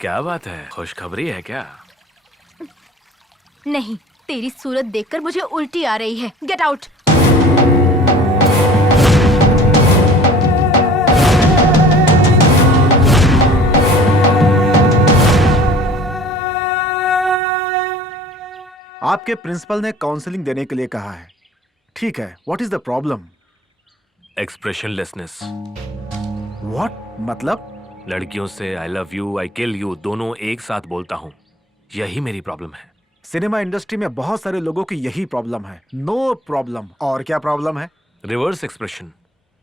क्या बात है, खुशखबरी है क्या? नहीं, तेरी सूरत देखकर मुझे उल्टी आ रही है। Get out. आपके प्रिंसिपल ने काउंसलिंग देने के लिए कहा है। ठीक है, what is the problem? Expressionlessness. What मतलब? लड़कियों से I love you, I kill you दोनों एक साथ बोलता हूँ, यही मेरी प्रॉब्लम है। सिनेमा इंडस्ट्री में बहुत सारे लोगों की यही प्रॉब्लम है। No problem. और क्या प्रॉब्लम है? Reverse expression.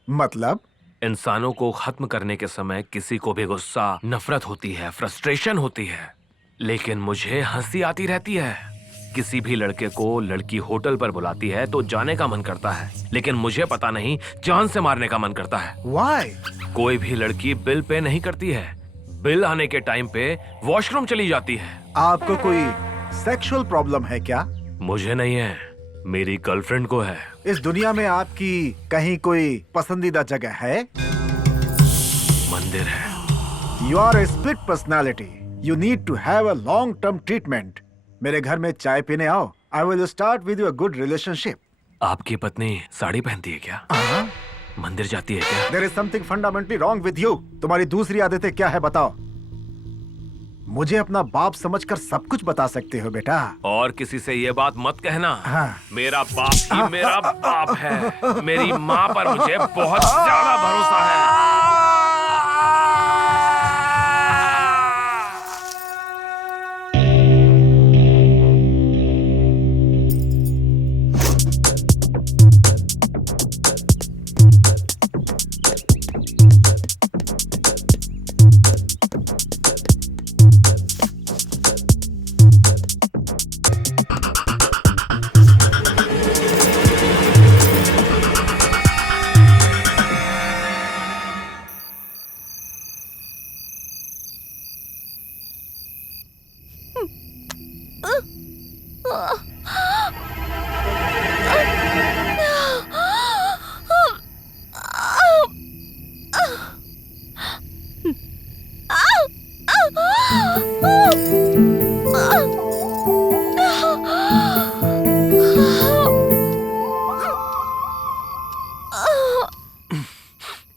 मतलब? इंसानों को खत्म करने के समय किसी को भी गुस्सा, नफरत होती है, फ्रस्ट्रेशन होती है, लेकिन मुझे हंसी आती रहती है। किसी भी लड़के को लड़की होटल पर बुलाती है तो जाने का मन करता है, लेकिन मुझे पता नहीं जान से मारने का मन करता है। Why? कोई भी लड़की बिल पे नहीं करती है, बिल आने के टाइम पे वॉशरूम चली जाती है। आपको कोई सेक्सुअल प्रॉब्लम है क्या? मुझे नहीं है, मेरी गर्लफ्रेंड को है। इस दुनिया में आपकी कहीं कोई पसंदीदा जगह है? मंदिर है। You are a split personality. You need to have a long-term treatment. मेरे घर में चाय पीने आओ। I will start with you a good relationship. आपकी पत्नी साड़ी पहनती है क्या? मंदिर जाती है क्या? There is something fundamentally wrong with you. तुम्हारी दूसरी आदतें क्या है बताओ? मुझे अपना बाप समझकर सब कुछ बता सकते हो बेटा। और किसी से ये बात मत कहना। हाँ। मेरा बाप ही मेरा बाप है। मेरी माँ पर मुझे बहुत ज्यादा भरोसा है।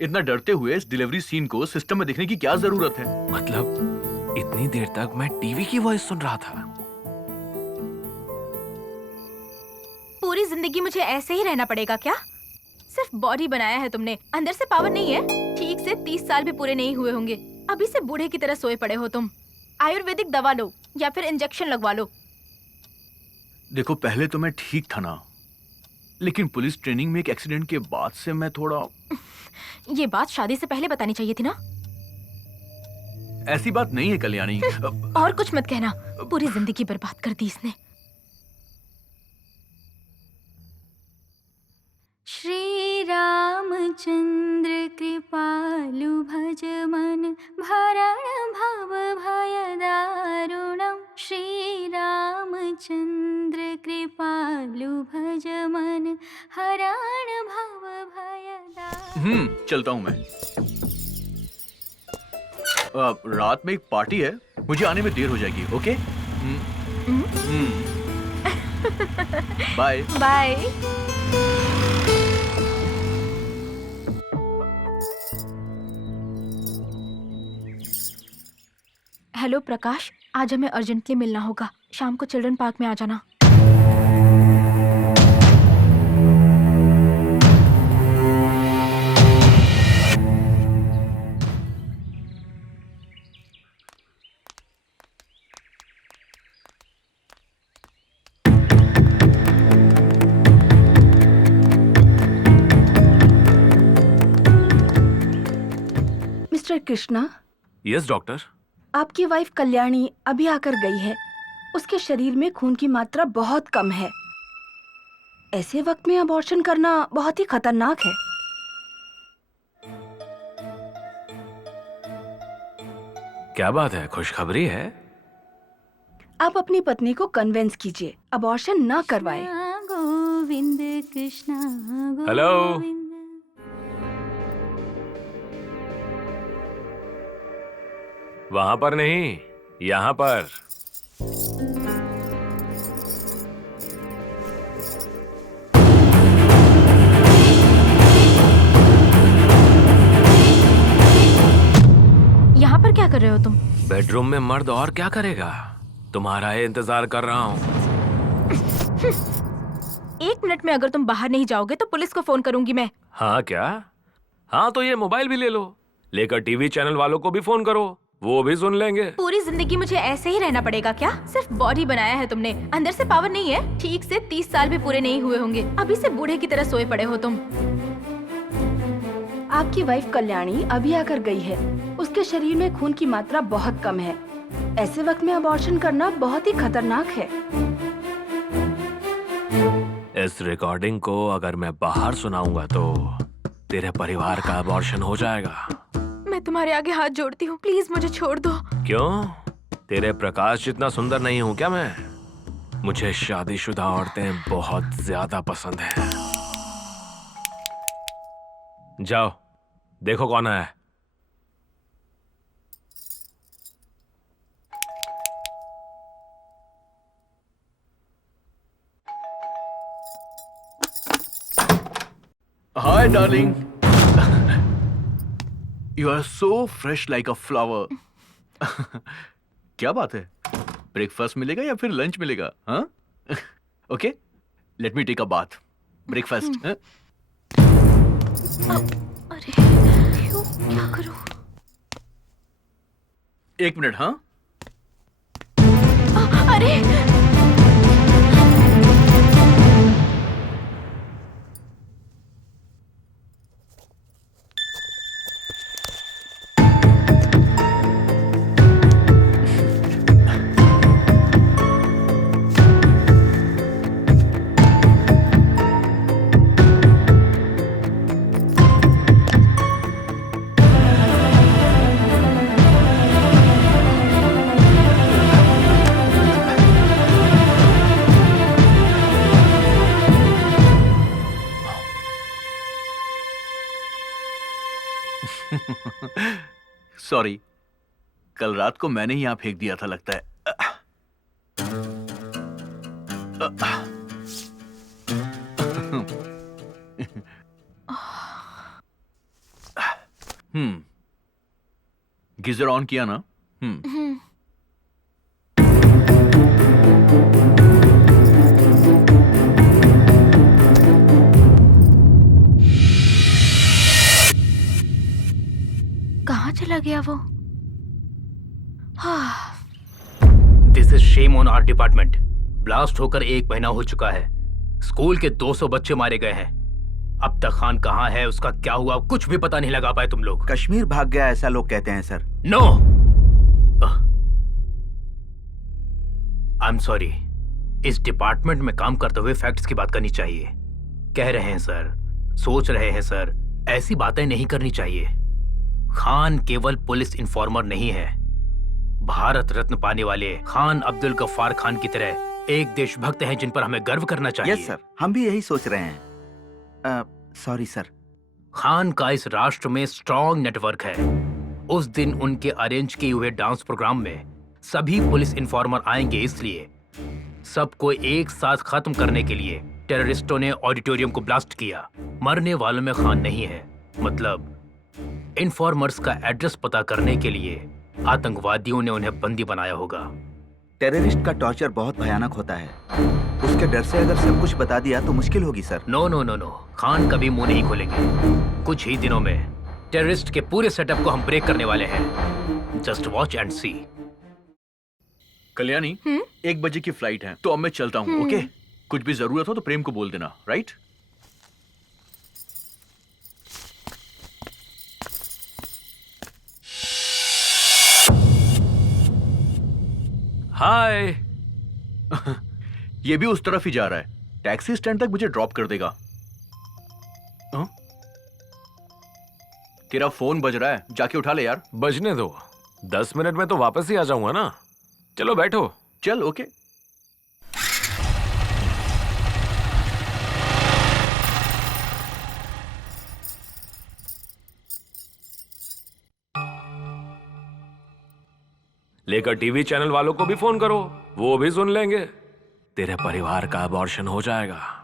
इतना डरते हुए इस डिलीवरी सीन को सिस्टम में देखने की क्या जरूरत है? मतलब इतनी देर तक मैं टीवी की वॉइस सुन रहा था। पूरी जिंदगी मुझे ऐसे ही रहना पड़ेगा क्या? सिर्फ बॉडी बनाया है तुमने, अंदर से पावर नहीं है। ठीक से 30 साल भी पूरे नहीं हुए होंगे, अभी से बूढ़े की तरह सोए पड़े हो तुम। आयुर्वेदिक दवा लो या फिर इंजेक्शन लगवा लो। देखो, पहले तो मैं ठीक था ना, लेकिन पुलिस ट्रेनिंग में एक एक्सीडेंट के बाद से मैं थोड़ा... ये बात शादी से पहले बतानी चाहिए थी ना। ऐसी बात नहीं है कल्याणी। और कुछ मत कहना, पूरी जिंदगी बर्बाद कर दी इसने। श्री रामचंद्र कृपालु भज मन भरण भव भय दारुणम। श्री रामचंद्र कृपालु भज मन हरण भव भय दारुणम। चलता हूँ मैं। रात में एक पार्टी है, मुझे आने में देर हो जाएगी। Okay, bye bye. Hello Prakash, आज हमें अर्जेंटली मिलना होगा। शाम को चिल्ड्रन पार्क में आ जाना। Mister Krishna, yes doctor. आपकी वाइफ कल्याणी अभी आकर गई है। उसके शरीर में खून की मात्रा बहुत कम है। ऐसे वक्त में अबॉर्शन करना बहुत ही खतरनाक है। क्या बात है, खुशखबरी है? आप अपनी पत्नी को कन्विंस कीजिए, अबॉर्शन ना करवाएं। गोविंद कृष्ण हेलो। वहां पर नहीं, यहाँ पर। यहाँ पर क्या कर रहे हो तुम? बेडरूम में मर्द और क्या करेगा? तुम्हारा ही इंतजार कर रहा हूँ। 1 मिनट में अगर तुम बाहर नहीं जाओगे तो पुलिस को फोन करूंगी मैं। हाँ क्या? हाँ तो ये मोबाइल भी ले लो, लेकर टीवी चैनल वालों को भी फोन करो, वो भी सुन लेंगे। पूरी जिंदगी मुझे ऐसे ही रहना पड़ेगा क्या? सिर्फ बॉडी बनाया है तुमने, अंदर से पावर नहीं है। ठीक से 30 साल भी पूरे नहीं हुए होंगे, अभी से बूढ़े की तरह सोए पड़े हो तुम। आपकी वाइफ कल्याणी अभी आकर गई है। उसके शरीर में खून की मात्रा बहुत कम है। ऐसे वक्त में अबॉर्शन करना बहुत ही खतरनाक है। इस रिकॉर्डिंग को अगर मैं बाहर सुनाऊंगा तो तेरे परिवार का अबॉर्शन हो जाएगा। मैं तुम्हारे आगे हाथ जोड़ती हूँ, प्लीज मुझे छोड़ दो। क्यों? तेरे प्रकाश जितना सुंदर नहीं हूँ क्या मैं? मुझे शादीशुदा औरतें बहुत ज्यादा पसंद हैं। जाओ देखो कौन है। Hi darling, you are so fresh like a flower. क्या बात है, ब्रेकफास्ट मिलेगा या फिर लंच मिलेगा? हाँ okay, let me take a bath. Breakfast. अरे क्यों, क्या करूं? 1 मिनट। हाँ अरे सॉरी, कल रात को मैंने ही यहाँ फेंक दिया था लगता है। गीजर ऑन किया ना? कहाँ चला गया वो? This is shame on our department. Blast होकर 1 महीना हो चुका है। स्कूल के 200 बच्चे मारे गए हैं। अब तक खान कहाँ है, उसका क्या हुआ, कुछ भी पता नहीं लगा पाए तुम लोग। कश्मीर भाग गया ऐसा लोग कहते हैं sir. No, I am sorry. इस डिपार्टमेंट में काम करते हुए फैक्ट्स की बात करनी चाहिए। कह रहे हैं सर, सोच रहे हैं सर, ऐसी बातें नहीं करनी चाहिए। खान केवल पुलिस इन्फॉर्मर नहीं है, भारत रत्न पाने वाले खान अब्दुल गफ्फार खान की तरह एक देशभक्त हैं जिन पर हमें गर्व करना चाहिए। यस सर, हम भी यही सोच रहे हैं। Sorry sir. खान का इस राष्ट्र में स्ट्रॉन्ग नेटवर्क है। उस दिन उनके अरेंज किए हुए डांस प्रोग्राम में सभी पुलिस इन्फॉर्मर आएंगे, इसलिए सबको एक साथ खत्म करने के लिए टेररिस्टों ने ऑडिटोरियम को ब्लास्ट किया। मरने वालों में खान नहीं है, मतलब इन्फॉर्मर्स का एड्रेस पता करने के लिए आतंकवादियों ने उन्हें बंदी बनाया होगा। टेररिस्ट का टॉर्चर बहुत भयानक होता है। उसके डर से अगर सब कुछ बता दिया तो मुश्किल होगी sir. No no no no, Khan कभी मुंह नहीं खोलेंगे। कुछ ही दिनों में टेररिस्ट के पूरे सेटअप को हम ब्रेक करने वाले हैं। जस्ट वॉच एंड सी। कल्याणी, 1 बजे की फ्लाइट है, तो अब मैं चलता हूँ। ओके? कुछ भी जरूरत हो तो प्रेम को बोल देना, राइट? हाय। ये भी उस तरफ ही जा रहा है। टैक्सी स्टैंड तक मुझे ड्रॉप कर देगा। हाँ? तेरा फोन बज रहा है, जाके उठा ले यार। बजने दो, 10 मिनट में तो वापस ही आ जाऊंगा ना। चलो बैठो। चल, ओके। लेकर टीवी चैनल वालों को भी फोन करो, वो भी सुन लेंगे। तेरे परिवार का अबॉर्शन हो जाएगा।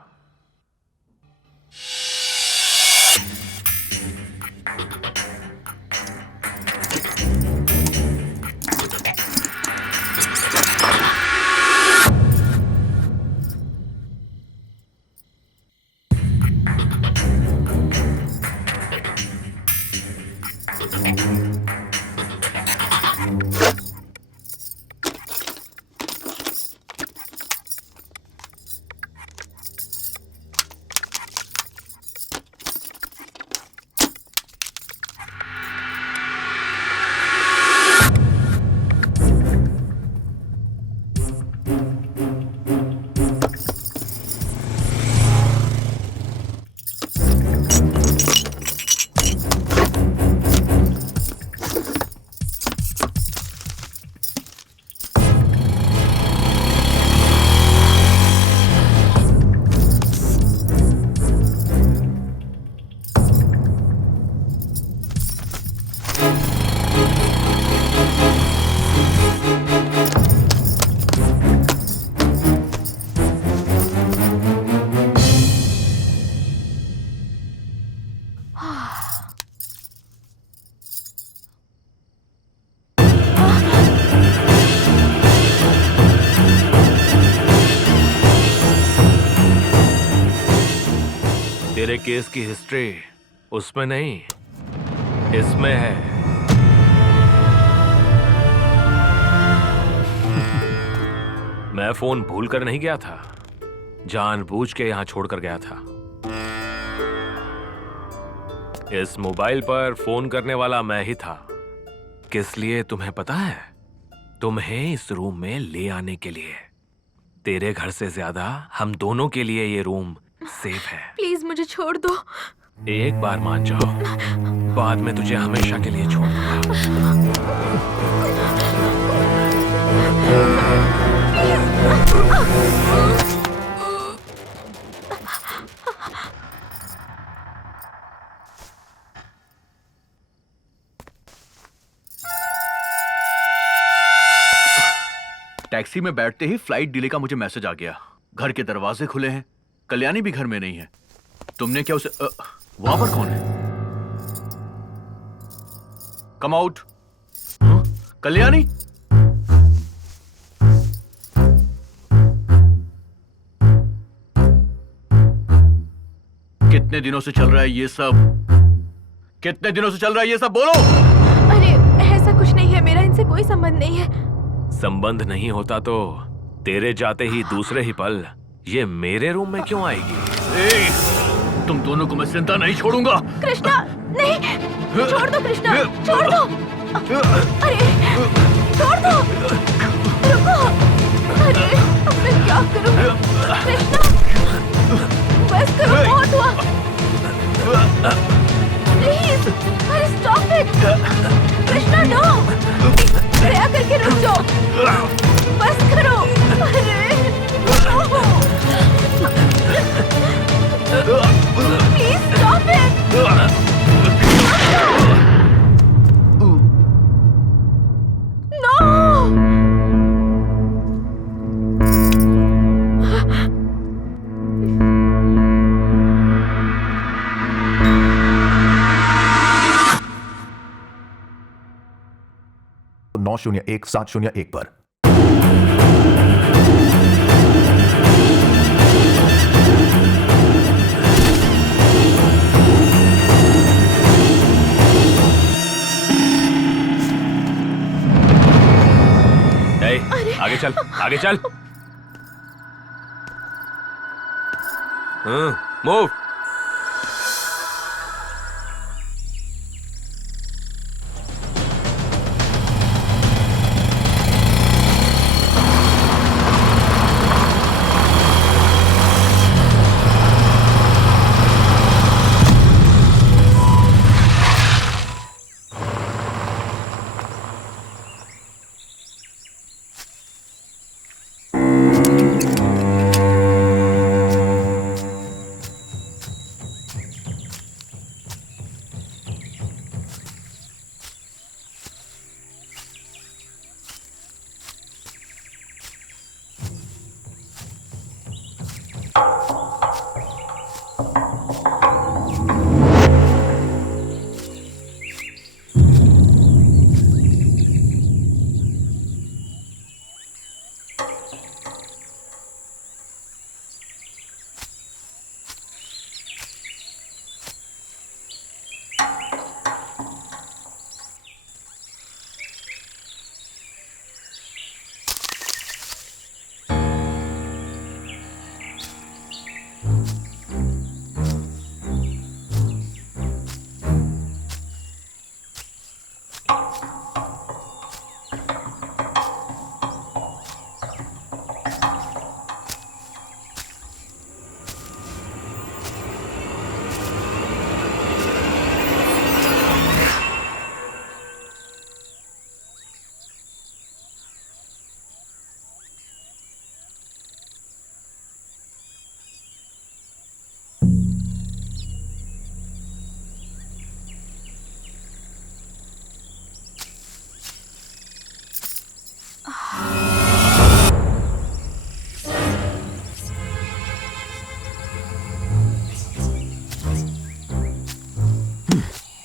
तेरे केस की हिस्ट्री उसमें नहीं, इसमें है। मैं फोन भूल कर नहीं गया था, जानबूझ के यहां छोड़कर गया था। इस मोबाइल पर फोन करने वाला मैं ही था। किस लिए तुम्हें पता है? तुम्हें इस रूम में ले आने के लिए। तेरे घर से ज्यादा हम दोनों के लिए ये रूम सेफ है। प्लीज मुझे छोड़ दो। एक बार मान जाओ, बाद में तुझे हमेशा के लिए छोड़ दूंगा। टैक्सी में बैठते ही फ्लाइट डिले का मुझे मैसेज आ गया। घर के दरवाजे खुले हैं, कल्याणी भी घर में नहीं है। तुमने क्या उसे वहां पर कौन है? Come out. कल्याणी, कितने दिनों से चल रहा है ये सब? कितने दिनों से चल रहा है ये सब? बोलो। अरे ऐसा कुछ नहीं है, मेरा इनसे कोई संबंध नहीं है। संबंध नहीं होता तो तेरे जाते ही दूसरे ही पल ये मेरे रूम में क्यों आएगी? तुम दोनों को मैं जिंदा नहीं छोड़ूंगा। कृष्णा, नहीं, छोड़ दो कृष्णा, छोड़ दो। अरे छोड़ दो, रुको। अरे अब मैं क्या करूं? कृष्णा, बस करो, बहुत हुआ। प्लीज, अरे स्टॉप इट। कृष्णा, नो, दया करके रुक जाओ, बस करो। अरे प्लीज स्टॉप इट। 901-701 पर। आगे चल, आगे चल। मूव।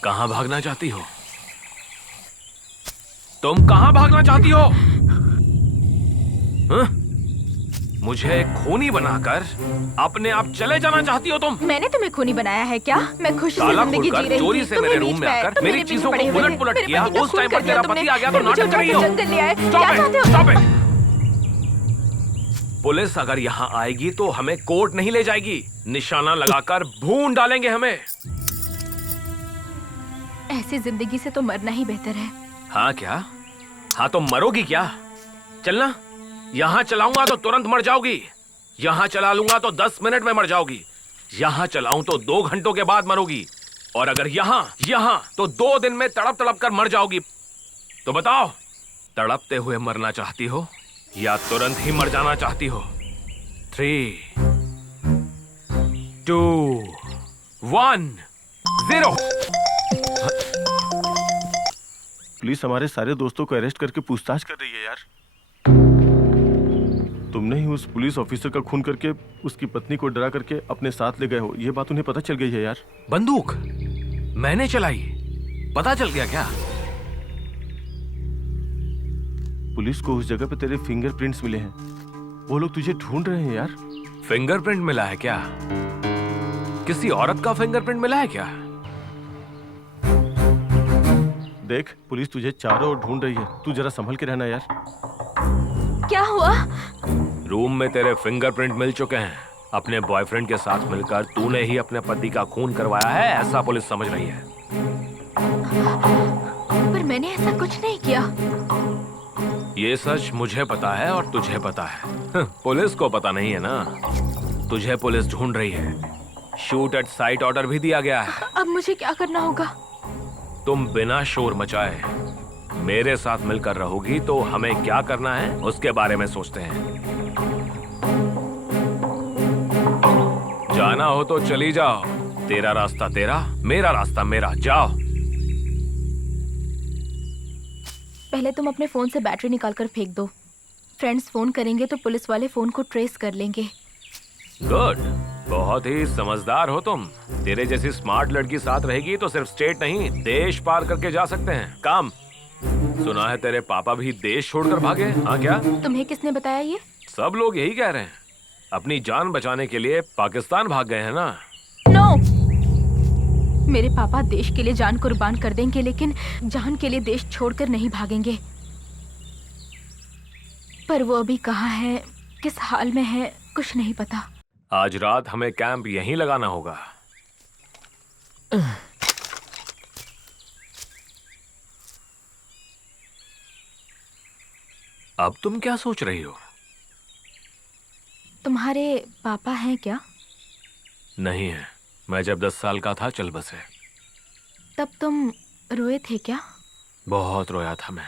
कहां भागना चाहती हो? तुम कहां भागना चाहती हो? मुझे खूनी बनाकर अपने आप चले जाना चाहती हो तुम? मैंने तुम्हें खूनी बनाया है क्या? मैं खुशी से ताला जिंदगी जी खोलकर रही चोरी थी। से मेरे रूम में आकर मेरी चीजों को उलट-पुलट किया। उस टाइम पर तेरा पति आ गया तो नाटक कर रही हो। जंगल ले आए। क्या चाहते हो? Stop it. पुलिस अगर यहाँ आएगी तो हमें कोर्ट नहीं ले जाएगी, निशाना लगाकर भून डालेंगे हमें। ऐसी जिंदगी से तो मरना ही बेहतर है। हाँ क्या? हाँ तो मरोगी क्या? चलना। यहाँ चलाऊंगा तो तुरंत मर जाओगी, यहाँ चला लूंगा तो 10 मिनट में मर जाओगी, यहाँ चलाऊं तो 2 घंटों के बाद मरोगी, और अगर यहाँ तो 2 दिन में तड़प तड़प कर मर जाओगी। तो बताओ, तड़पते हुए मरना चाहती हो या तुरंत ही मर जाना चाहती हो? 3, 2, 1, 0। पुलिस हमारे सारे दोस्तों को अरेस्ट करके पूछताछ कर रही है यार। तुमने ही उस पुलिस ऑफिसर का खून करके उसकी पत्नी को डरा करके अपने साथ ले गए हो, ये बात उन्हें पता चल गई है यार। बंदूक मैंने चलाई, पता चल गया क्या? पुलिस को उस जगह पे तेरे फिंगरप्रिंट्स मिले हैं, वो लोग तुझे ढूंढ रहे हैं यार। फिंगरप्रिंट मिला है क्या? किसी औरत का फिंगरप्रिंट मिला है क्या? देख, पुलिस तुझे चारों ओर ढूंढ रही है, तू जरा संभल के रहना यार। क्या हुआ? रूम में तेरे फिंगरप्रिंट मिल चुके हैं। अपने बॉयफ्रेंड के साथ मिलकर तूने ही अपने पति का खून करवाया है, ऐसा पुलिस समझ रही है। पर मैंने ऐसा कुछ नहीं किया। ये सच मुझे पता है और तुझे पता है, पुलिस को पता नहीं है ना। तुझे पुलिस ढूंढ रही है, शूट एट साइट ऑर्डर भी दिया गया है। अब मुझे क्या करना होगा? तुम बिना शोर मचाए मेरे साथ मिलकर रहोगी तो हमें क्या करना है उसके बारे में सोचते हैं। जाना हो तो चली जाओ, तेरा रास्ता तेरा, मेरा रास्ता मेरा, जाओ। पहले तुम अपने फोन से बैटरी निकालकर फेंक दो। फ्रेंड्स फोन करेंगे तो पुलिस वाले फोन को ट्रेस कर लेंगे। गुड, बहुत ही समझदार हो तुम। तेरे जैसी स्मार्ट लड़की साथ रहेगी तो सिर्फ स्टेट नहीं, देश पार करके जा सकते हैं। काम सुना है तेरे पापा भी देश छोड़कर भागे? हाँ क्या? तुम्हें किसने बताया ये? सब लोग यही कह रहे हैं। अपनी जान बचाने के लिए पाकिस्तान भाग गए हैं ना। नो, मेरे पापा देश के लिए जान कुर्बान कर देंगे, लेकिन जान के लिए देश छोड़कर नहीं भागेंगे। पर वो अभी कहाँ है, किस हाल में है, कुछ नहीं पता। आज रात हमें कैंप यहीं लगाना होगा। अब तुम क्या सोच रही हो? तुम्हारे पापा हैं क्या? नहीं है। मैं जब 10 साल का था चल बसे। तब तुम रोए थे क्या? बहुत रोया था मैं।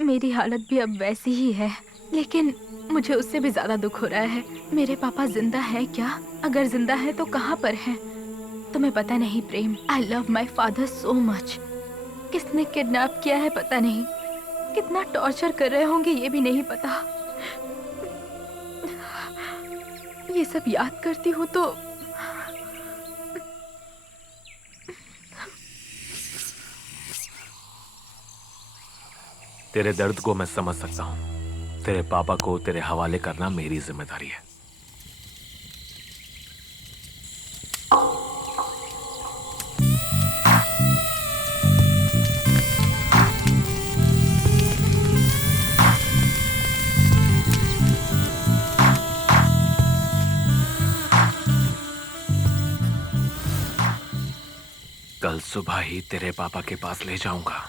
मेरी हालत भी अब वैसी ही है, लेकिन मुझे उससे भी ज्यादा दुख हो रहा है। मेरे पापा जिंदा है क्या? अगर जिंदा है तो कहाँ पर हैं? तुम्हें पता नहीं Prem, I love my father so much. किसने किडनैप किया है पता नहीं, कितना टॉर्चर कर रहे होंगे ये भी नहीं पता। ये सब याद करती हूँ तो तेरे दर्द को मैं समझ सकता हूँ। तेरे पापा को तेरे हवाले करना मेरी जिम्मेदारी है। कल सुबह ही तेरे पापा के पास ले जाऊंगा।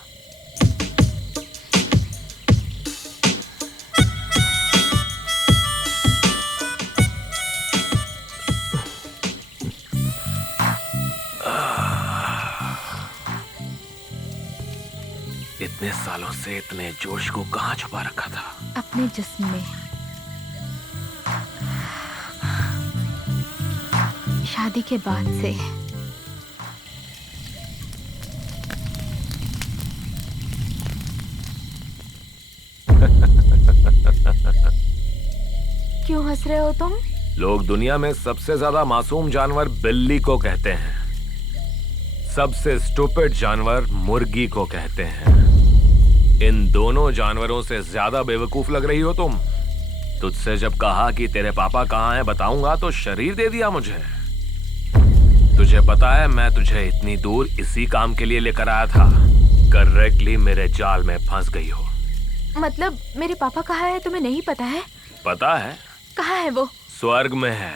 इतने सालों से इतने जोश को कहाँ छुपा रखा था? अपने जिस्म में। शादी के बाद से। क्यों हंस रहे हो तुम? लोग दुनिया में सबसे ज्यादा मासूम जानवर बिल्ली को कहते हैं, सबसे स्टूपिड जानवर मुर्गी को कहते हैं। इन दोनों जानवरों से ज्यादा बेवकूफ लग रही हो तुम। तुझसे जब कहा कि तेरे पापा कहाँ हैं बताऊंगा तो शरीर दे दिया मुझे। तुझे पता है मैं तुझे इतनी दूर इसी काम के लिए लेकर आया था। करेक्टली मेरे जाल में फंस गई हो। मतलब मेरे पापा कहाँ है तुम्हें नहीं पता है? पता है। कहाँ है वो? स्वर्ग में है।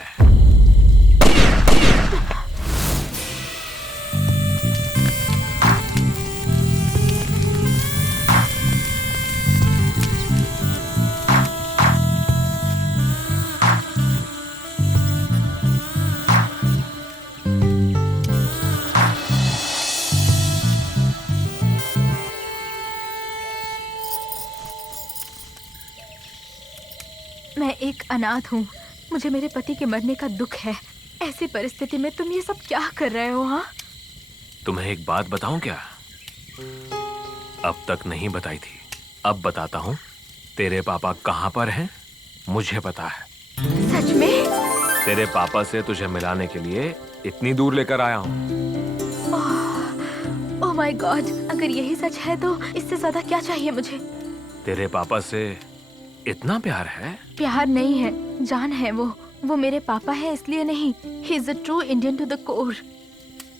मैं एक अनाथ हूँ। मुझे मेरे पति के मरने का दुख है। ऐसी परिस्थिति में तुम ये सब क्या कर रहे हो? हाँ, तुम्हें एक बात बताऊं क्या? अब तक नहीं बताई थी, अब बताता हूँ। तेरे पापा कहाँ पर हैं मुझे पता है। सच में? तेरे पापा से तुझे मिलाने के लिए इतनी दूर लेकर आया हूँ। ओह माय गॉड, अगर यही सच है तो इससे ज्यादा क्या चाहिए मुझे? तेरे पापा से इतना प्यार है? प्यार नहीं है, जान है वो मेरे पापा है इसलिए नहीं। He is a true Indian to the core.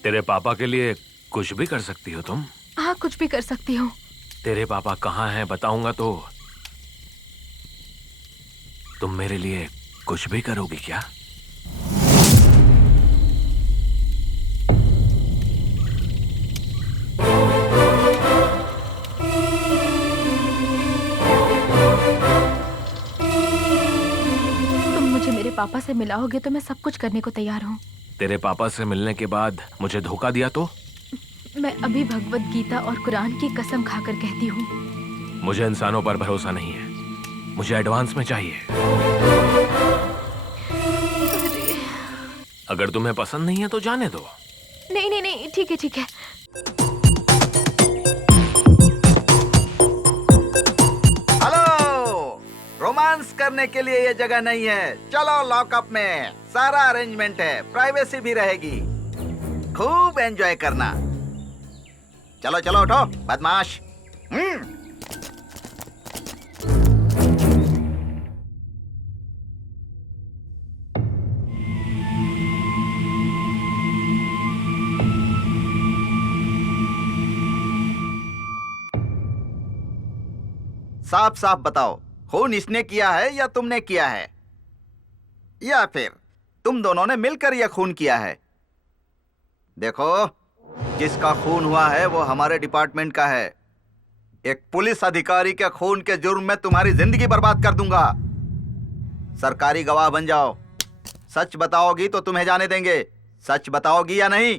तेरे पापा के लिए कुछ भी कर सकती हो तुम? हाँ, कुछ भी कर सकती हूँ। तेरे पापा कहाँ हैं बताऊंगा तो तुम मेरे लिए कुछ भी करोगी क्या? पापा से मिलाओगे तो मैं सब कुछ करने को तैयार हूँ। तेरे पापा से मिलने के बाद मुझे धोखा दिया तो? मैं अभी भगवत गीता और कुरान की कसम खाकर कहती हूँ। मुझे इंसानों पर भरोसा नहीं है, मुझे एडवांस में चाहिए। अगर तुम्हें पसंद नहीं है तो जाने दो। नहीं नहीं नहीं, ठीक है ठीक है। रोमांस करने के लिए ये जगह नहीं है। चलो लॉकअप में, सारा अरेंजमेंट है, प्राइवेसी भी रहेगी। खूब एंजॉय करना। चलो चलो उठो बदमाश। साफ साफ बताओ, खून इसने किया है या तुमने किया है, या फिर तुम दोनों ने मिलकर यह खून किया है? देखो, जिसका खून हुआ है वो हमारे डिपार्टमेंट का है। एक पुलिस अधिकारी के खून के जुर्म में तुम्हारी जिंदगी बर्बाद कर दूंगा। सरकारी गवाह बन जाओ। सच बताओगी तो तुम्हें जाने देंगे। सच बताओगी या नहीं?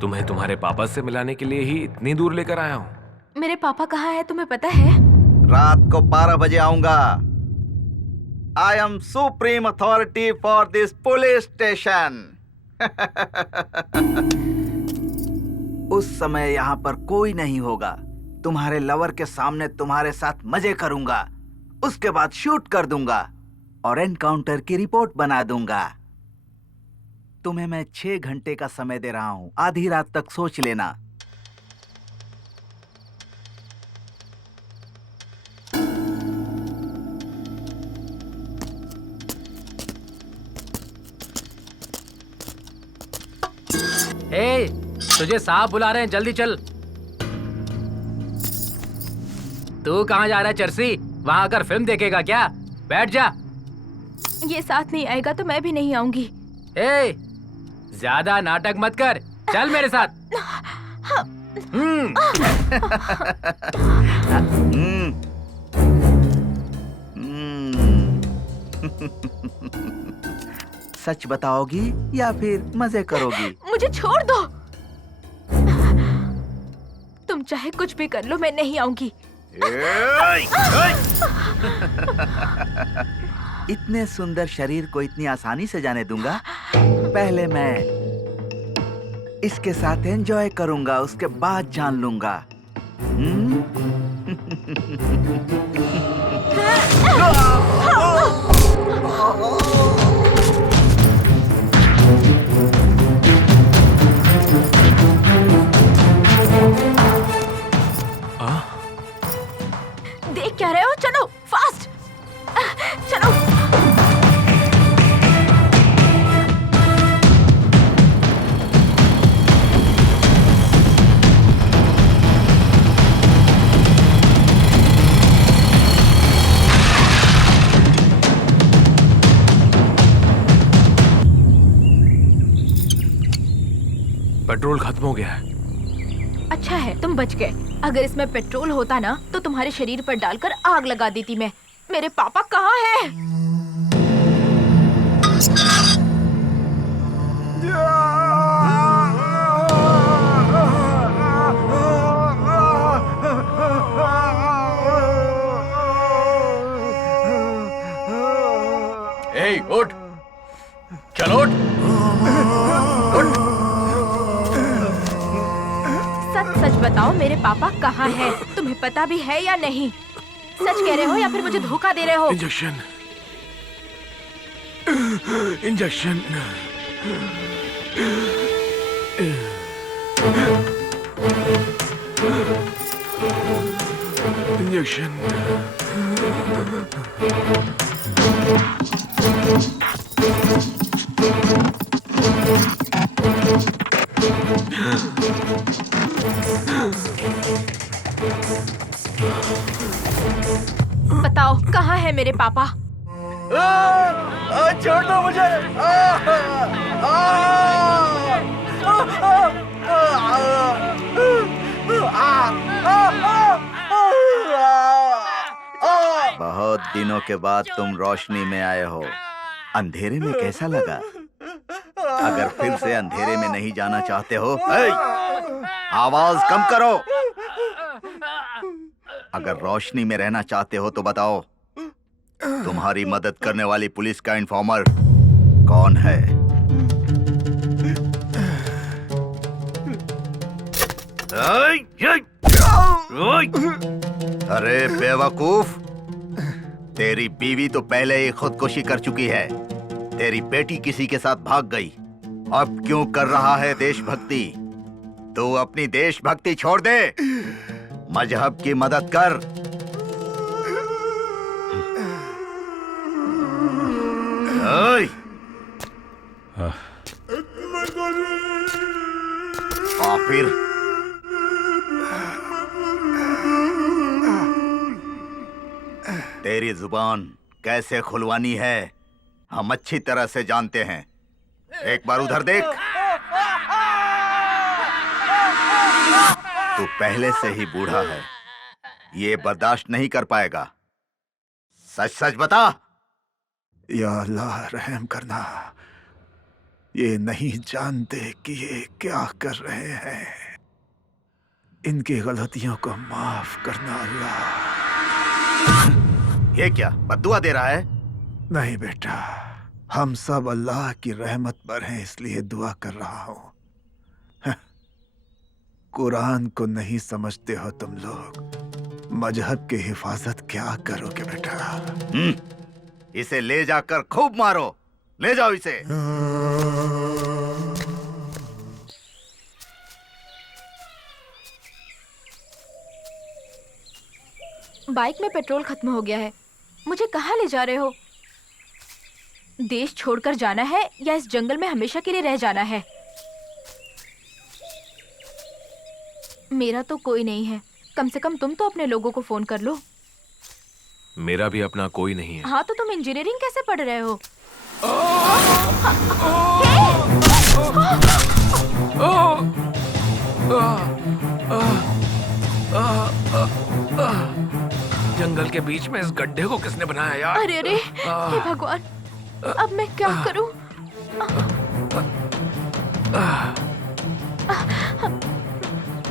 तुम्हें तुम्हारे पापा से मिलाने के लिए ही इतनी दूर लेकर आया हूँ। मेरे पापा कहाँ हैं तुम्हें पता है? रात को 12 बजे आऊंगा। I am supreme authority for this police station. उस समय यहाँ पर कोई नहीं होगा। तुम्हारे लवर के सामने तुम्हारे साथ मजे करूंगा, उसके बाद शूट कर दूंगा और एनकाउंटर की रिपोर्ट बना दूंगा। तुम्हें मैं 6 घंटे का समय दे रहा हूं, आधी रात तक सोच लेना। ए, तुझे साहब बुला रहे हैं, जल्दी चल। तू कहाँ जा रहा है चर्सी? वहां आकर फिल्म देखेगा क्या? बैठ जा। ये साथ नहीं आएगा तो मैं भी नहीं आऊंगी। ए, ज्यादा नाटक मत कर, चल मेरे साथ। सच बताओगी या फिर मजे करोगी? मुझे छोड़ दो। तुम चाहे कुछ भी कर लो, मैं नहीं आऊंगी। इतने सुंदर शरीर को इतनी आसानी से जाने दूंगा? पहले मैं इसके साथ एंजॉय करूंगा, उसके बाद जान लूंगा। देख क्या रहे हो? चलो फास्ट, चलो। पेट्रोल खत्म हो गया है। अच्छा है तुम बच गए। अगर इसमें पेट्रोल होता ना तो तुम्हारे शरीर पर डालकर आग लगा देती मैं। मेरे पापा कहाँ हैं? ए, उठ, चलो उठ। सच बताओ मेरे पापा कहाँ हैं? तुम्हें पता भी है या नहीं? सच कह रहे हो या फिर मुझे धोखा दे रहे हो? Injection, injection, injection. बताओ कहाँ है मेरे पापा? छोड़ दो मुझे। बहुत दिनों के बाद तुम रोशनी में आए हो। अंधेरे में कैसा लगा? अगर फिर से अंधेरे में नहीं जाना चाहते हो, आवाज कम करो। अगर रोशनी में रहना चाहते हो तो बताओ, तुम्हारी मदद करने वाली पुलिस का इन्फॉर्मर कौन है? अरे बेवकूफ, तेरी बीवी तो पहले ही खुदकुशी कर चुकी है। तेरी बेटी किसी के साथ भाग गई, अब क्यों कर रहा है देशभक्ति? तू अपनी देशभक्ति छोड़ दे, मजहब की मदद कर। ओए! काफिर! तेरी जुबान कैसे खुलवानी है हम अच्छी तरह से जानते हैं। एक बार उधर देख। तू पहले से ही बूढ़ा है, ये बर्दाश्त नहीं कर पाएगा। सच सच बता। या अल्लाह रहम करना, ये नहीं जानते कि ये क्या कर रहे हैं। इनकी गलतियों को माफ करना अल्लाह। ये क्या बद्दुआ दे रहा है? नहीं बेटा, हम सब अल्लाह की रहमत पर हैं, इसलिए दुआ कर रहा हूं। कुरान को नहीं समझते हो तुम लोग, मजहब की हिफाजत क्या करोगे बेटा? इसे ले जाकर खूब मारो, ले जाओ इसे। बाइक में पेट्रोल खत्म हो गया है, मुझे कहाँ ले जा रहे हो? देश छोड़कर जाना है या इस जंगल में हमेशा के लिए रह जाना है? मेरा तो कोई नहीं है, कम से कम तुम तो अपने लोगों को फोन कर लो। मेरा भी अपना कोई नहीं है। हाँ तो तुम इंजीनियरिंग कैसे पढ़ रहे हो? जंगल के बीच में इस गड्ढे को किसने बनाया यार? अरे अरे, हे भगवान, अब मैं क्या करूं?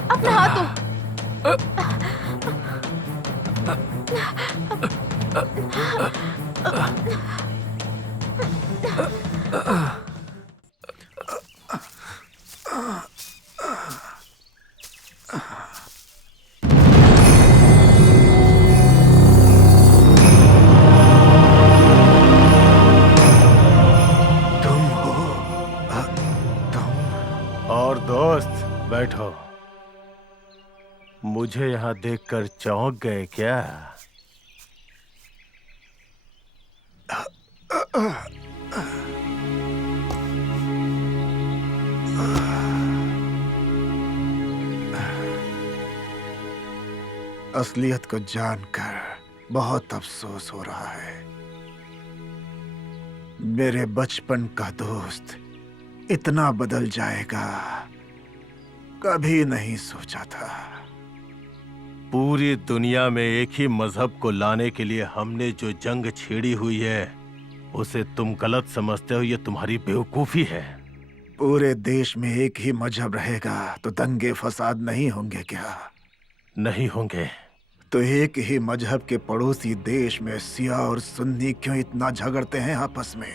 अपना हाथ दो। और दोस्त बैठो। मुझे यहाँ देखकर चौंक गए क्या? असलियत को जानकर बहुत अफसोस हो रहा है। मेरे बचपन का दोस्त इतना बदल जाएगा कभी नहीं सोचा था। पूरी दुनिया में एक ही मजहब को लाने के लिए हमने जो जंग छेड़ी हुई है उसे तुम गलत समझते हो, ये तुम्हारी बेवकूफी है। पूरे देश में एक ही मजहब रहेगा तो दंगे फसाद नहीं होंगे क्या? नहीं होंगे। तो एक ही मजहब के पड़ोसी देश में शिया और सुन्नी क्यों इतना झगड़ते हैं आपस में?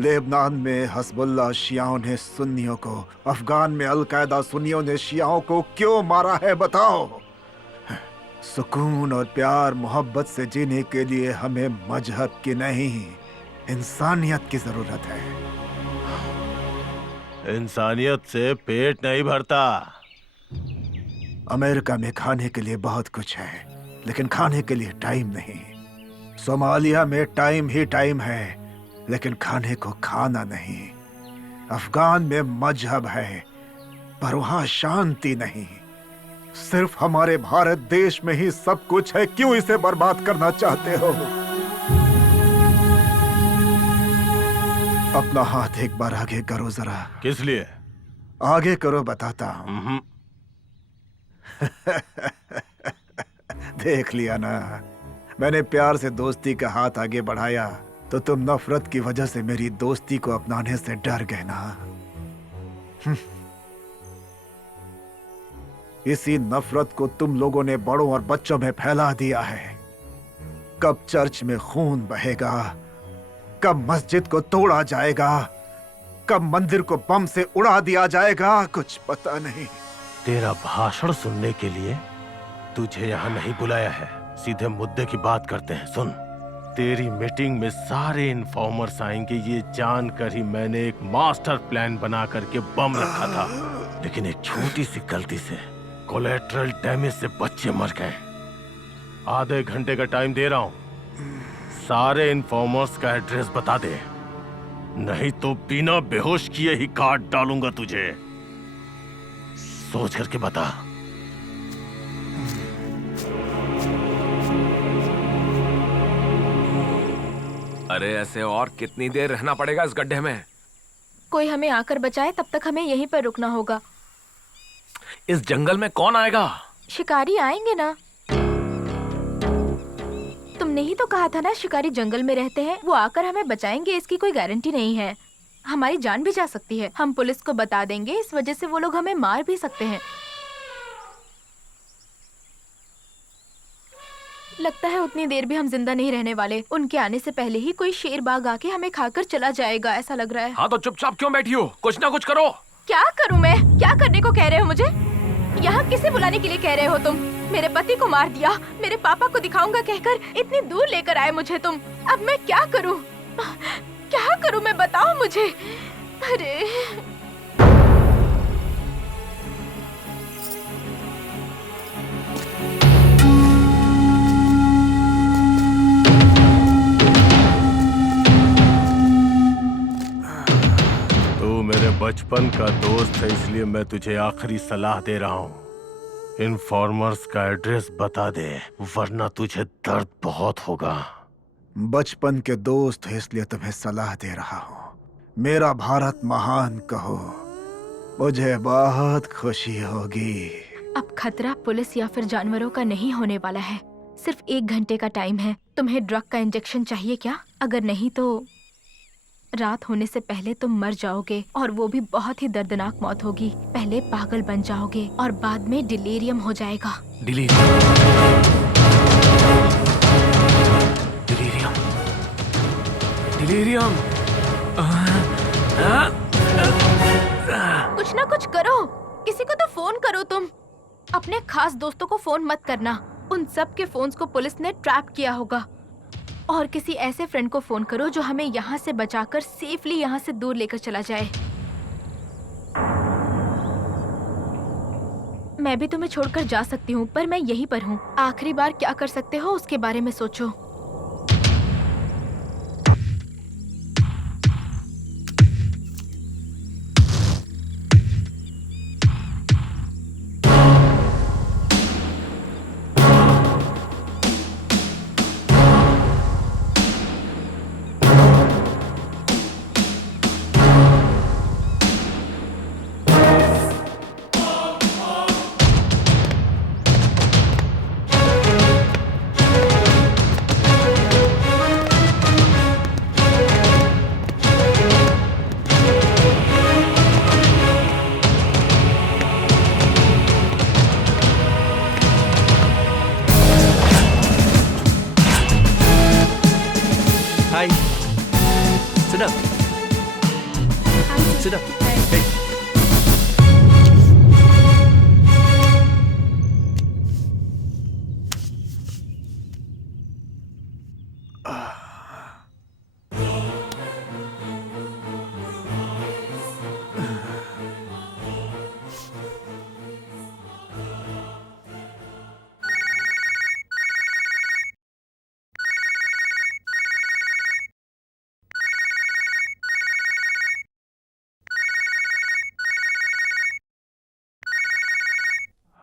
लेबनान में हस्बुल्लाह शियाओं ने सुन्नियों को, अफगान में अलकायदा सुन्नियों ने शियाओं को क्यों मारा है बताओ? सुकून और प्यार मोहब्बत से जीने के लिए हमें मजहब की नहीं, इंसानियत की जरूरत है। इंसानियत से पेट नहीं भरता। अमेरिका में खाने के लिए बहुत कुछ है, लेकिन खाने के लिए टाइम नहीं। सोमालिया में टाइम ही टाइम है, लेकिन खाने को खाना नहीं। अफगान में मजहब है, पर वहां शांति नहीं। सिर्फ हमारे भारत देश में ही सब कुछ है, क्यों इसे बर्बाद करना चाहते हो? अपना हाथ एक बार आगे करो जरा। किस लिए? आगे करो, बताता हूं। देख लिया ना, मैंने प्यार से दोस्ती का हाथ आगे बढ़ाया तो तुम नफरत की वजह से मेरी दोस्ती को अपनाने से डर गए ना। इसी नफरत को तुम लोगों ने बड़ों और बच्चों में फैला दिया है। कब चर्च में खून बहेगा, कब मस्जिद को तोड़ा जाएगा, कब मंदिर को बम से उड़ा दिया जाएगा, कुछ पता नहीं। तेरा भाषण सुनने के लिए तुझे यहाँ नहीं बुलाया है, सीधे मुद्दे की बात करते हैं। सुन, तेरी मीटिंग में सारे इन्फॉर्मर्स आएंगे ये जानकर ही मैंने एक मास्टर प्लान बना करके बम रखा था, लेकिन एक छोटी सी गलती से कोलेट्रल डैमेज से बच्चे मर गए। आधे घंटे का टाइम दे रहा हूं, सारे इन्फॉर्मर्स का एड्रेस बता दे, नहीं तो बिना बेहोश किए ही काट डालूंगा तुझे। सोच करके बता। अरे ऐसे और कितनी देर रहना पड़ेगा इस गड्ढे में? कोई हमें आकर बचाए, तब तक हमें यहीं पर रुकना होगा। इस जंगल में कौन आएगा? शिकारी आएंगे ना। तुमने ही तो कहा था ना शिकारी जंगल में रहते हैं, वो आकर हमें बचाएंगे, इसकी कोई गारंटी नहीं है। हमारी जान भी जा सकती है। हम पुलिस को बता देंगे, इस वजह से वो लोग हमें मार भी सकते हैं। लगता है उतनी देर भी हम जिंदा नहीं रहने वाले। उनके आने से पहले ही कोई शेर बाग आके हमें खाकर चला जाएगा, ऐसा लग रहा है। हाँ तो चुपचाप क्यों बैठी हो? कुछ ना कुछ करो। क्या करूं मैं? क्या करने को कह रहे हो मुझे? यहाँ किसे बुलाने के लिए कह रहे हो तुम? मेरे पति को मार दिया, मेरे पापा को दिखाऊंगा कहकर इतनी दूर लेकर आए मुझे तुम। अब मैं क्या करूं? क्या करूं मैं, बताओ मुझे। अरे मेरे बचपन का दोस्त है, इसलिए मैं तुझे आखिरी सलाह दे रहा हूँ। इन्फॉर्मर्स का एड्रेस बता दे, वरना तुझे दर्द बहुत होगा। बचपन के दोस्त है इसलिए तुम्हें सलाह दे रहा हूँ। मेरा भारत महान कहो, मुझे बहुत खुशी होगी। अब खतरा पुलिस या फिर जानवरों का नहीं होने वाला है। सिर्फ 1 घंटे का टाइम है। तुम्हें ड्रग का इंजेक्शन चाहिए क्या? अगर नहीं तो रात होने से पहले तुम मर जाओगे, और वो भी बहुत ही दर्दनाक मौत होगी। पहले पागल बन जाओगे और बाद में डिलीरियम हो जाएगा। डिलीरियम? डिलीरियम? डिलीरियम? कुछ ना कुछ करो, किसी को तो फोन करो तुम। अपने खास दोस्तों को फोन मत करना, उन सब के फोन्स को पुलिस ने ट्रैप किया होगा। और किसी ऐसे फ्रेंड को फोन करो जो हमें यहाँ से बचाकर सेफली यहाँ से दूर लेकर चला जाए। मैं भी तुम्हें छोड़कर जा सकती हूँ, पर मैं यहीं पर हूँ। आखिरी बार क्या कर सकते हो उसके बारे में सोचो।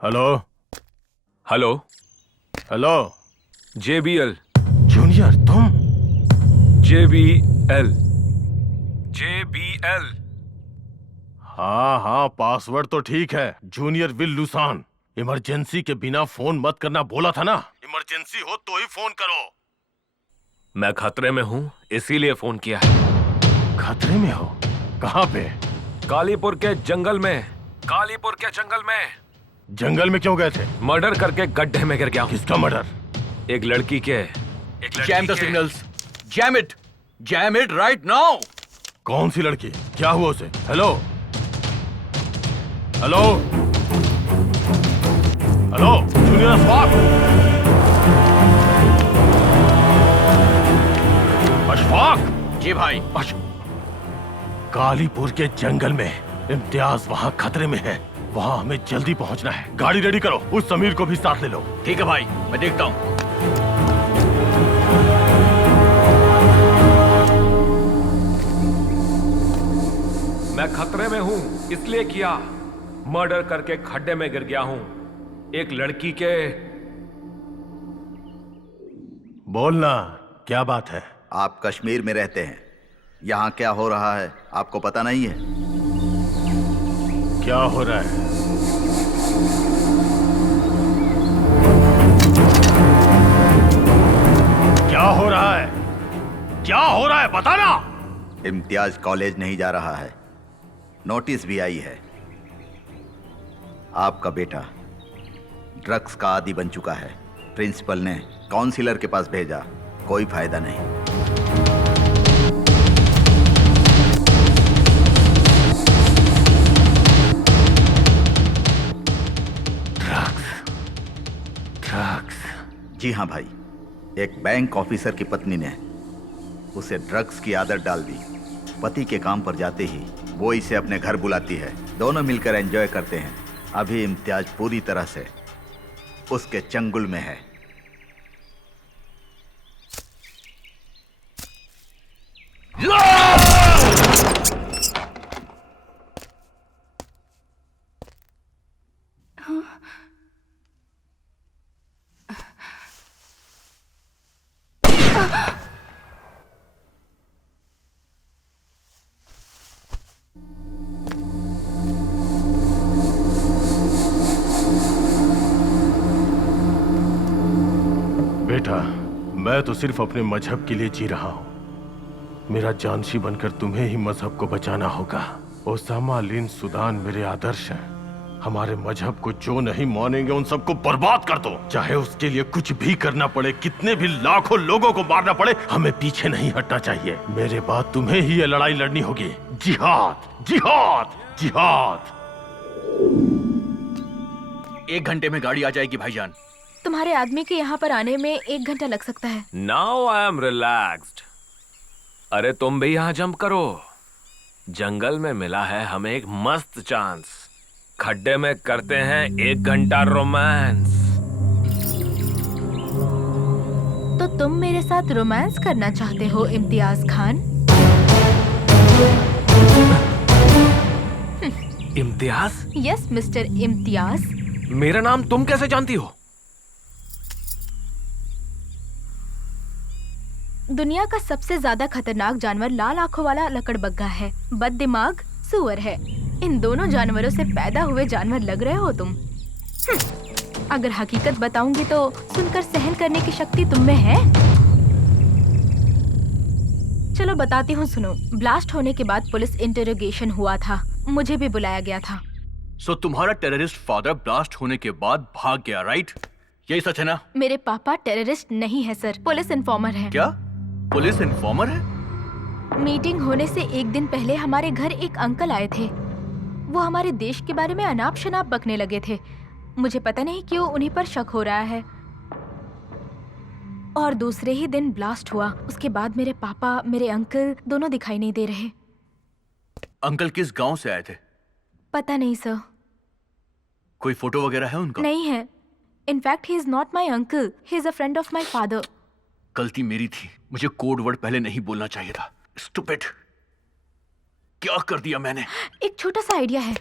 Hello hello hello. JBL। Junior तुम? JBL। हाँ, पासवर्ड तो ठीक है, जूनियर विल लुसान। इमरजेंसी के बिना फोन मत करना बोला था ना। इमरजेंसी हो तो ही फोन करो। मैं खतरे में हूँ, इसीलिए फोन किया है। खतरे में हो? कहाँ पे? कालीपुर के जंगल में। कालीपुर के जंगल में। जंगल में क्यों गए थे? मर्डर करके गड्ढे में गिर गया। किसका मर्डर? एक लड़की के। Jam the signals. Jam it right now. कौन सी लड़की? क्या हुआ उसे? हेलो हेलो हेलो, जूनियर स्वाट। इत्तेफाक। जी भाई। कालीपुर के जंगल में इम्तियाज वहाँ खतरे में है, वहाँ हमें जल्दी पहुँचना है। गाड़ी रेडी करो, उस समीर को भी साथ ले लो। ठीक है भाई, मैं देखता हूँ। मैं खतरे में हूँ इसलिए किया, मर्डर करके खड्डे में गिर गया हूँ एक लड़की के। बोलना, क्या बात है? आप कश्मीर में रहते हैं, यहाँ क्या हो रहा है आपको पता नहीं है? क्या हो रहा है? क्या हो रहा है? क्या हो रहा है बताना। इम्तियाज कॉलेज नहीं जा रहा है, नोटिस भी आई है। आपका बेटा ड्रग्स का आदी बन चुका है। प्रिंसिपल ने काउंसिलर के पास भेजा, कोई फायदा नहीं। ड्रग्स? जी हाँ भाई, एक बैंक ऑफिसर की पत्नी ने उसे ड्रग्स की आदत डाल दी। पति के काम पर जाते ही वो इसे अपने घर बुलाती है, दोनों मिलकर एंजॉय करते हैं। अभी इम्तियाज पूरी तरह से उसके चंगुल में है। बेटा, मैं तो सिर्फ अपने मजहब के लिए जी रहा हूँ। मेरा जानशी बनकर तुम्हें ही मजहब को बचाना होगा। ओसामा बिन सुदान मेरे आदर्श हैं। हमारे मजहब को जो नहीं मानेंगे उन सबको बर्बाद कर दो, चाहे उसके लिए कुछ भी करना पड़े, कितने भी लाखों लोगों को मारना पड़े, हमें पीछे नहीं हटना चाहिए। मेरे बाद तुम्हें ही ये लड़ाई लड़नी होगी। जिहाद, जिहाद, जिहाद। 1 घंटे में गाड़ी आ जाएगी भाईजान। तुम्हारे आदमी के यहाँ पर आने में 1 घंटा लग सकता है। Now I am relaxed. अरे तुम भी यहाँ जंप करो, जंगल में मिला है हमें एक मस्त चांस। खड्डे में करते हैं 1 घंटा रोमांस। तो तुम मेरे साथ रोमांस करना चाहते हो इम्तियाज खान? इम्तियाज? Yes mister Imtiaz. मेरा नाम तुम कैसे जानती हो? दुनिया का सबसे ज्यादा खतरनाक जानवर लाल आंखों वाला लकड़बग्गा है, बद दिमाग सूअर है। इन दोनों जानवरों से पैदा हुए जानवर लग रहे हो तुम। अगर हकीकत बताऊंगी तो सुनकर सहन करने की शक्ति तुम में है? चलो बताती हूँ, सुनो। ब्लास्ट होने के बाद पुलिस इंटरोगेशन हुआ था, मुझे भी बुलाया गया था। सो तुम्हारा टेररिस्ट फादर ब्लास्ट होने के बाद भाग गया, राइट? यही सच है ना? मेरे पापा टेररिस्ट नहीं है सर, पुलिस इन्फॉर्मर है। क्या? पुलिस इन्फॉर्मर है? मीटिंग होने से 1 दिन पहले हमारे घर एक अंकल आए थे। वो हमारे देश के बारे में अनाप शनाप बकने लगे थे। मुझे पता नहीं क्यों उन्हीं पर शक हो रहा है। और दूसरे ही दिन ब्लास्ट हुआ। उसके बाद मेरे पापा, मेरे अंकल दोनों दिखाई नहीं दे रहे। अंकल किस गांव से आए थे? पता नहीं सर। कोई फोटो वगैरह है उनका? नहीं है। In fact he is not my uncle, he is a friend of my father. गलती मेरी थी, मुझे कोड वर्ड पहले नहीं बोलना चाहिए था। स्टूपिड, क्या कर दिया मैंने? एक छोटा सा आइडिया है।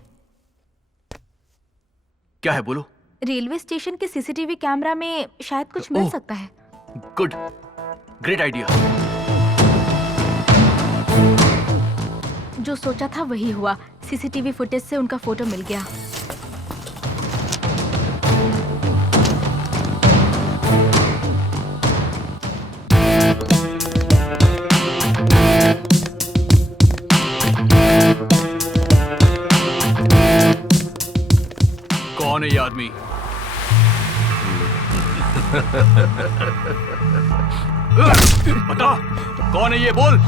क्या है, बोलो। रेलवे स्टेशन के सीसीटीवी कैमरा में शायद कुछ मिल सकता है। Good, great idea. जो सोचा था वही हुआ। सीसीटीवी फुटेज से उनका फोटो मिल गया। कौन है ये आदमी? बता, कौन है ये, बोल।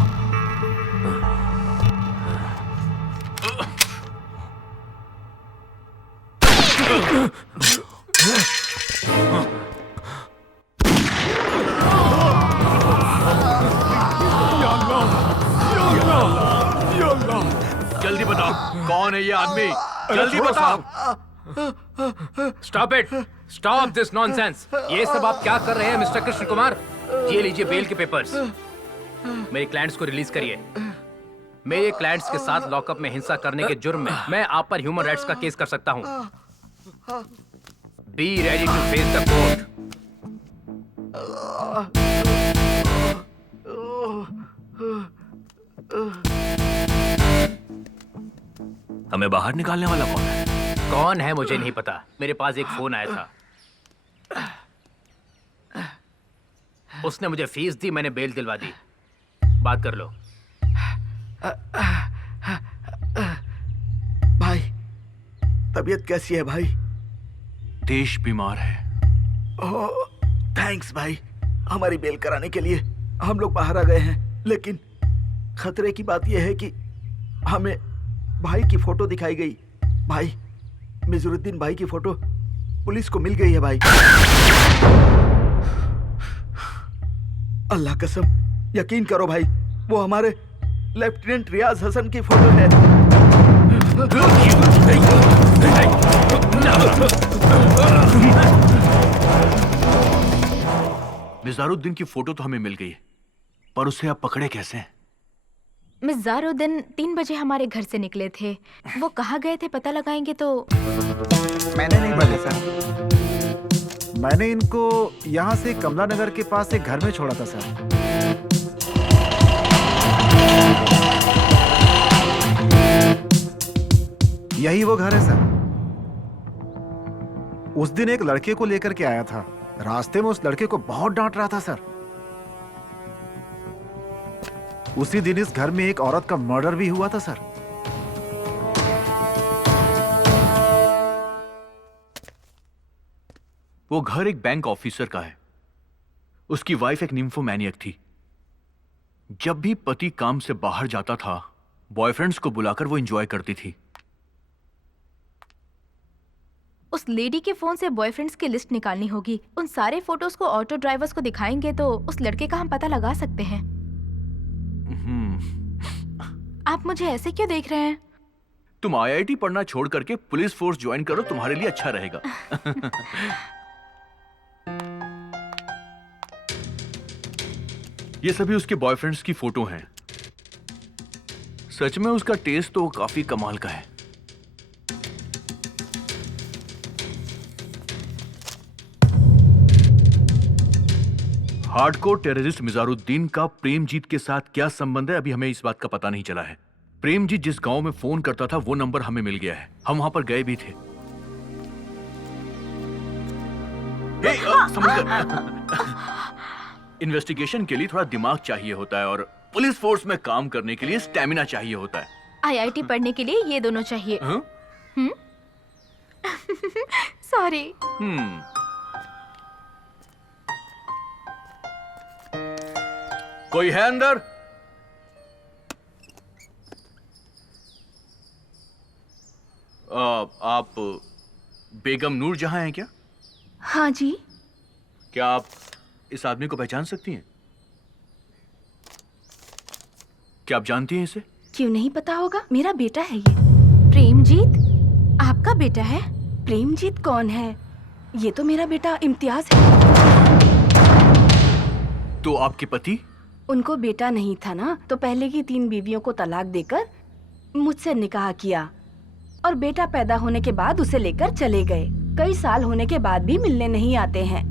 जल्दी बताओ, कौन है ये आदमी? जल्दी बताओ। Stop it, stop this nonsense. ये सब आप क्या कर रहे हैं मिस्टर कृष्ण कुमार? ये लीजिए बेल के पेपर्स। मेरे क्लाइंट्स को रिलीज करिए। मेरे क्लाइंट्स के साथ लॉकअप में हिंसा करने के जुर्म में मैं आप पर ह्यूमन राइट्स का केस कर सकता हूं। Be ready to face the court. हमें बाहर निकालने वाला कौन है? कौन है मुझे नहीं पता। मेरे पास एक फोन आया था, उसने मुझे फीस दी, मैंने बेल दिलवा दी। बात कर लो। भाई, तबीयत कैसी है भाई? देश बीमार है। ओह, थैंक्स भाई। हमारी बेल कराने के लिए हम लोग बाहर आ गए हैं, लेकिन खतरे की बात यह है कि हमें भाई की फोटो दिखाई गई। भाई, मिजरुद्दीन भाई की फोटो पुलिस को मिल गई है भाई। अल्लाह कसम, यकीन करो भाई, वो हमारे लेफ्टिनेंट रियाज हसन की फोटो है। मिजारुद्दीन की फोटो तो हमें मिल गई, पर उसे आप पकड़े कैसे? मिज़ारुद्दीन 3 बजे हमारे घर से निकले थे। वो कहाँ गए थे पता लगाएंगे तो। मैंने नहीं बोले सर, मैंने इनको यहाँ से कमला नगर के पास एक घर में छोड़ा था सर। यही वो घर है सर। उस दिन एक लड़के को लेकर के आया था, रास्ते में उस लड़के को बहुत डांट रहा था सर। उसी दिन इस घर में एक औरत का मर्डर भी हुआ था सर। वो घर एक बैंक ऑफिसर का है। उसकी वाइफ एक निम्फोमैनियक थी। जब भी पति काम से बाहर जाता था, बॉयफ्रेंड्स को बुलाकर वो एंजॉय करती थी। उस लेडी के फोन से बॉयफ्रेंड्स की लिस्ट निकालनी होगी। उन सारे फोटोज को ऑटो ड्राइवर्स को दिखाएंगे तो उस लड़के का हम पता लगा सकते हैं। आप मुझे ऐसे क्यों देख रहे हैं? तुम आईआईटी पढ़ना छोड़ करके पुलिस फोर्स ज्वाइन करो, तुम्हारे लिए अच्छा रहेगा। ये सभी उसके बॉयफ्रेंड्स की फोटो हैं। सच में उसका टेस्ट तो काफी कमाल का है। हार्डकोर टेररिस्ट मिजारुद्दीन का प्रेमजीत के साथ क्या संबंध है, अभी हमें इस बात का पता नहीं चला है। प्रेमजीत जिस गांव में फोन करता था वो नंबर हमें मिल गया है, हम वहां पर गए भी थे। इन्वेस्टिगेशन के लिए थोड़ा दिमाग चाहिए होता है और पुलिस फोर्स में काम करने के लिए स्टैमिना चाहिए होता है। आईआईटी पढ़ने के लिए ये दोनों चाहिए। सॉरी। कोई है अंदर? आप बेगम नूर जहां हैं क्या? हाँ जी। क्या आप इस आदमी को पहचान सकती हैं? क्या आप जानती हैं इसे? क्यों नहीं पता होगा, मेरा बेटा है ये। प्रेमजीत आपका बेटा है? प्रेमजीत कौन है? ये तो मेरा बेटा इम्तियाज है। तो आपके पति? उनको बेटा नहीं था ना, तो पहले की 3 बीवियों को तलाक देकर मुझसे निकाह किया और बेटा पैदा होने के बाद उसे लेकर चले गए। कई साल होने के बाद भी मिलने नहीं आते हैं।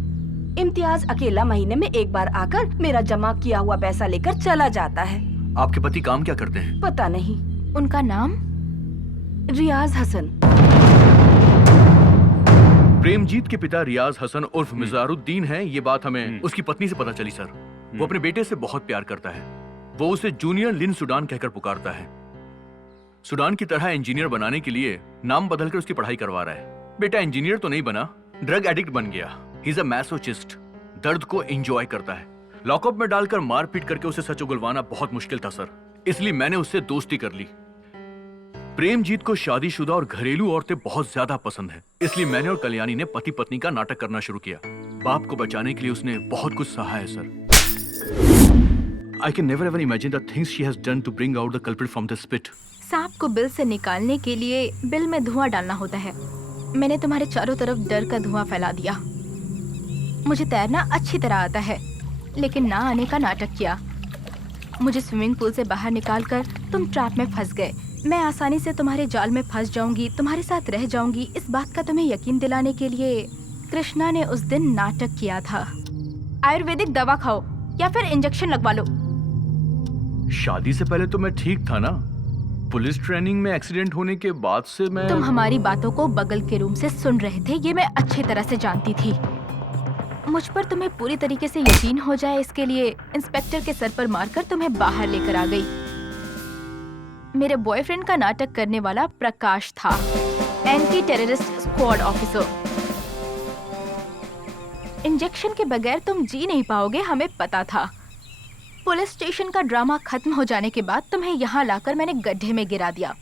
इम्तियाज अकेला महीने में एक बार आकर मेरा जमा किया हुआ पैसा लेकर चला जाता है। आपके पति काम क्या करते हैं? पता नहीं। उनका नाम? रियाज हसन। प्रेमजीत के पिता रियाज हसन उर्फ मिजारुद्दीन हैं, ये बात हमें उसकी पत्नी से पता चली सर। वो अपने बेटे से बहुत प्यार करता है। वो उसे जूनियर लिन सुडान कहकर पुकारता है। सुडान की तरह इंजीनियर बनाने के लिए नाम बदलकर उसकी पढ़ाई करवा रहा है। बेटा इंजीनियर तो नहीं बना, ड्रग एडिक्ट बन गया। ही इज अ मैसोचिस्ट, दर्द को एंजॉय करता है। लॉकअप में डालकर मारपीट करके उसे सच उगलवाना बहुत मुश्किल था सर, इसलिए मैंने उससे दोस्ती कर ली। प्रेमजीत को शादीशुदा और घरेलू औरतें बहुत ज्यादा पसंद है, इसलिए मैंने और कल्याणी ने पति पत्नी का नाटक करना शुरू किया। बाप को बचाने के लिए उसने बहुत कुछ सहा है sir. I can never ever imagine the things she has done to bring out the culprit from the spit. सांप को बिल से निकालने के लिए बिल में धुआं डालना होता है। मैंने तुम्हारे चारों तरफ डर का धुआं फैला दिया। मुझे तैरना अच्छी तरह आता है, लेकिन ना आने का नाटक किया। मुझे स्विमिंग पूल से बाहर निकालकर तुम ट्रैप में फंस गए। मैं आसानी से तुम्हारे जाल में फंस जाऊंगी, तुम्हारे साथ रह जाऊंगी, इस बात का तुम्हें यकीन दिलाने के लिए कृष्णा ने उस दिन नाटक किया था। आयुर्वेदिक दवा खाओ या फिर इंजेक्शन लगवा लो। शादी से पहले तो मैं ठीक था ना। पुलिस ट्रेनिंग में एक्सीडेंट होने के बाद से मैं... तुम हमारी बातों को बगल के रूम से सुन रहे थे, ये मैं अच्छी तरह से जानती थी। मुझ पर तुम्हें पूरी तरीके से यकीन हो जाए, इसके लिए इंस्पेक्टर के सर पर मारकर तुम्हें बाहर लेकर आ गई। मेरे बॉयफ्रेंड का नाटक करने वाला प्रकाश था, anti terrorist squad officer. Injection के बगैर तुम जी नहीं पाओगे, हमें पता था। पुलिस स्टेशन का ड्रामा खत्म हो जाने के बाद तुम्हें यहाँ लाकर मैंने गड्ढे में गिरा दिया।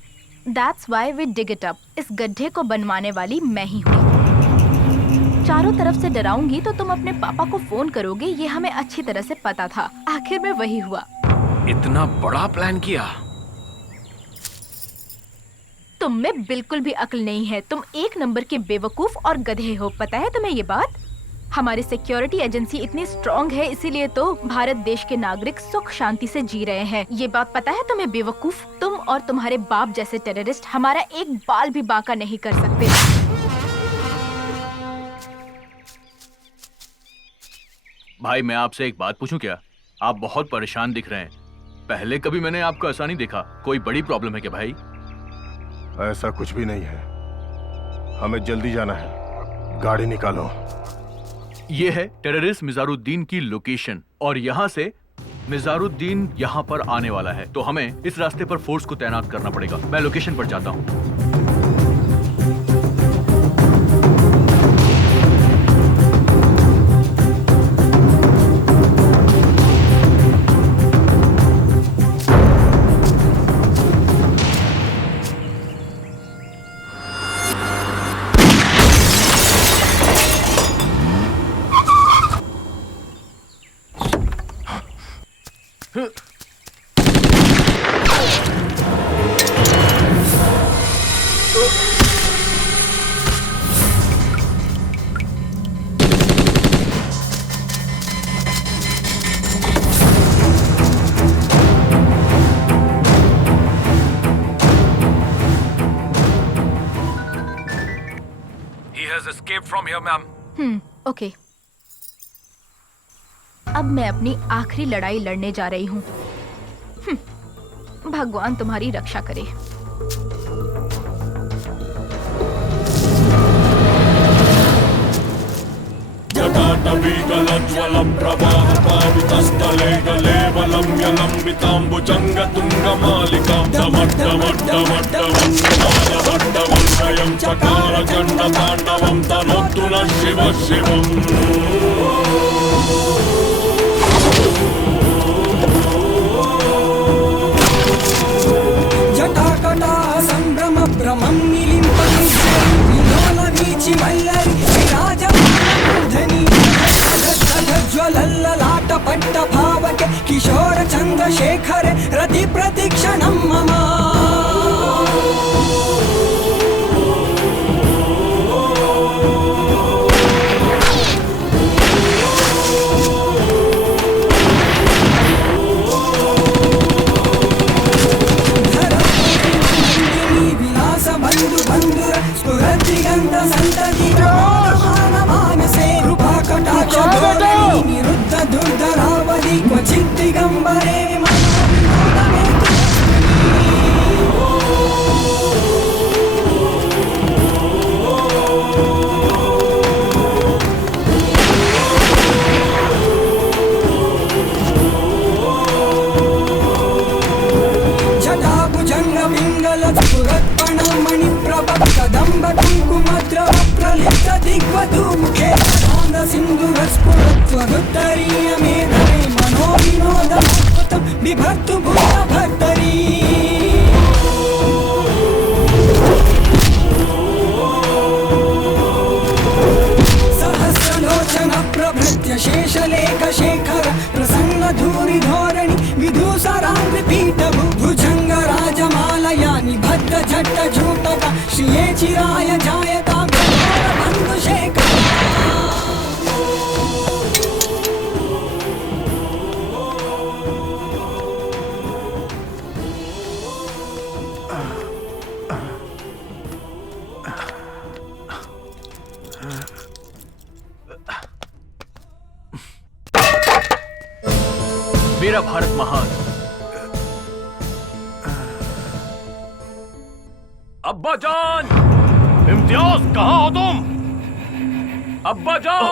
That's why we dig it up। इस गड्ढे को बनवाने वाली मैं ही हूँ। चारों तरफ से डराऊंगी तो तुम अपने पापा को फोन करोगे, ये हमें अच्छी तरह से पता था। आखिर में वही हुआ। इतना बड़ा प्लान किया? तुम में बिल्कुल भी अक्ल नहीं है। तुम एक नंबर के बेवकूफ और गधे हो, पता है तुम्हें ये बात? हमारी सिक्योरिटी एजेंसी इतनी स्ट्रॉन्ग है, इसीलिए तो भारत देश के नागरिक सुख शांति से जी रहे हैं। ये बात पता है तुम्हें बेवकूफ? तुम और तुम्हारे बाप जैसे टेररिस्ट हमारा एक बाल भी बांका नहीं कर सकते। भाई मैं आपसे एक बात पूछूं क्या? आप बहुत परेशान दिख रहे हैं। पहले कभी मैंने आपको ऐसा नहीं देखा। कोई बड़ी प्रॉब्लम है क्या भाई? ऐसा कुछ भी नहीं है, हमें जल्दी जाना है, गाड़ी निकालो। ये है टेररिस्ट मिजारुद्दीन की लोकेशन और यहाँ से मिजारुद्दीन यहाँ पर आने वाला है, तो हमें इस रास्ते पर फोर्स को तैनात करना पड़ेगा। मैं लोकेशन पर जाता हूँ। ओके। अब मैं अपनी आखिरी लड़ाई लड़ने जा रही हूँ। भगवान तुम्हारी रक्षा करे। जटाटवीगलज्ज्वलं प्रवाहपावितस्थले गलेवलं यलम्बिताम्बुजङ्गतुङ्गमालिकां डमड्डमड्डमड्डमड्डमड्डमड्डमं चकारचण्डताण्डवं तनोतु नः शिवः शिवम्। जटाकटा संभ्रम भ्रमं निलिम्पति विलोलवीचि मल्लरि विराजमानमूर्धनि ज्वलल्ललाट पट्ट भावके किशोर चन्द्रशेखर रति प्रतिक्षणं मम। शेखर प्रसन्न धूरि धोरणि विदूषरांग्रि पीठ भुजंग राजमालयानि चिराय जायतां बन्धुशेखर। मेरा भारत महान। अब्बा जान, इम्तियाज कहाँ हो तुम? अब्बा जान।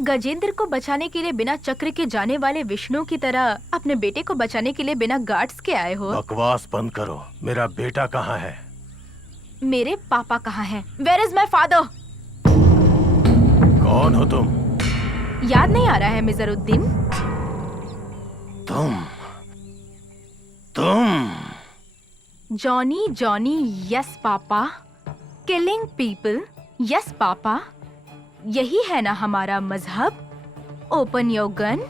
गजेंद्र को बचाने के लिए बिना चक्र के जाने वाले विष्णु की तरह अपने बेटे को बचाने के लिए बिना गार्ड्स के आए हो। बकवास बंद करो। मेरा बेटा कहाँ है? मेरे पापा कहाँ हैं? Where is my father? कौन हो तुम? याद नहीं आ रहा है मिजरुद्दीन? तुम Johnny Johnny yes papa, killing people yes papa, यही है ना हमारा मजहब? Open your gun.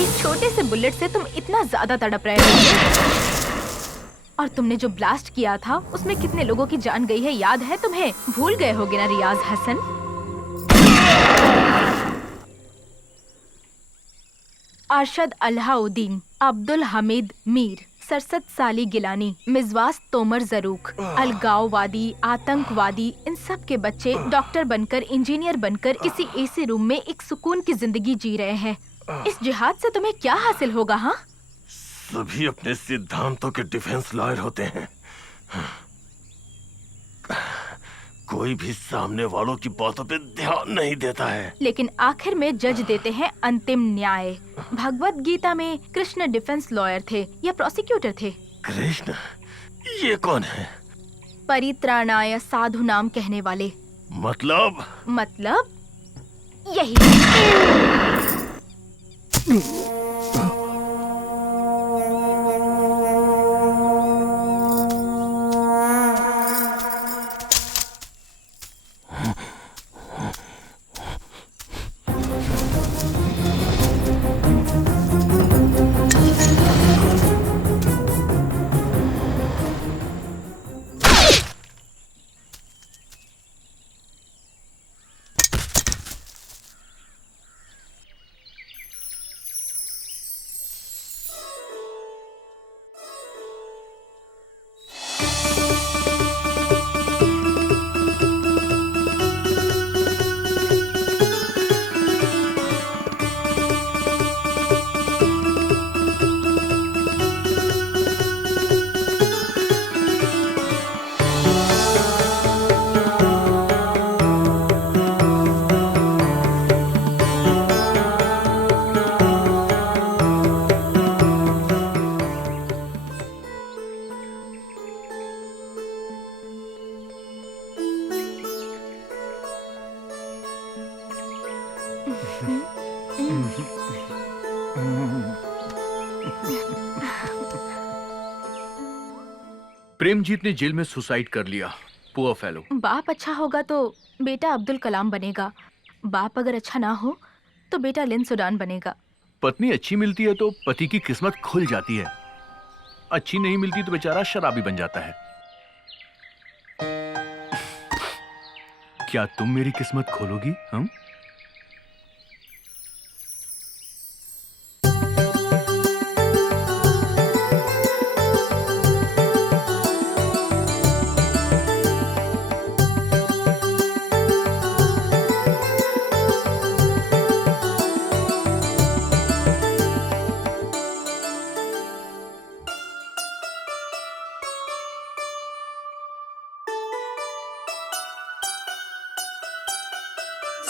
इस छोटे से बुलेट से तुम इतना ज्यादा तड़प रहे हो। और तुमने जो ब्लास्ट किया था उसमें कितने लोगों की जान गई है याद है तुम्हें? भूल गए होगे ना रियाज हसन? अरशद अल्लाउद्दीन, अब्दुल हमीद मीर, सरसद साली गिलानी, मिजवास तोमर जरूक, अलगाववादी, आतंकवादी, इन सब के बच्चे डॉक्टर बनकर, इंजीनियर बनकर किसी एसी रूम में एक सुकून की जिंदगी जी रहे हैं। इस जिहाद से तुम्हें क्या हासिल होगा? हाँ, सभी अपने सिद्धांतों के डिफेंस लॉयर होते हैं। कोई भी सामने वालों की बातों पे ध्यान नहीं देता है। लेकिन आखिर में जज देते हैं अंतिम न्याय। भगवत गीता में कृष्ण डिफेंस लॉयर थे या प्रोसिक्यूटर थे? कृष्ण? ये कौन है? परित्राणाय साधु नाम कहने वाले। मतलब यही। प्रेमजीत ने जेल में सुसाइड कर लिया। Poor fellow. बाप अच्छा होगा तो बेटा अब्दुल कलाम बनेगा, बाप अगर अच्छा ना हो तो बेटा लिन सुडान बनेगा। पत्नी अच्छी मिलती है तो पति की किस्मत खुल जाती है, अच्छी नहीं मिलती तो बेचारा शराबी बन जाता है। क्या तुम मेरी किस्मत खोलोगी? हम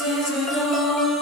जय जय राम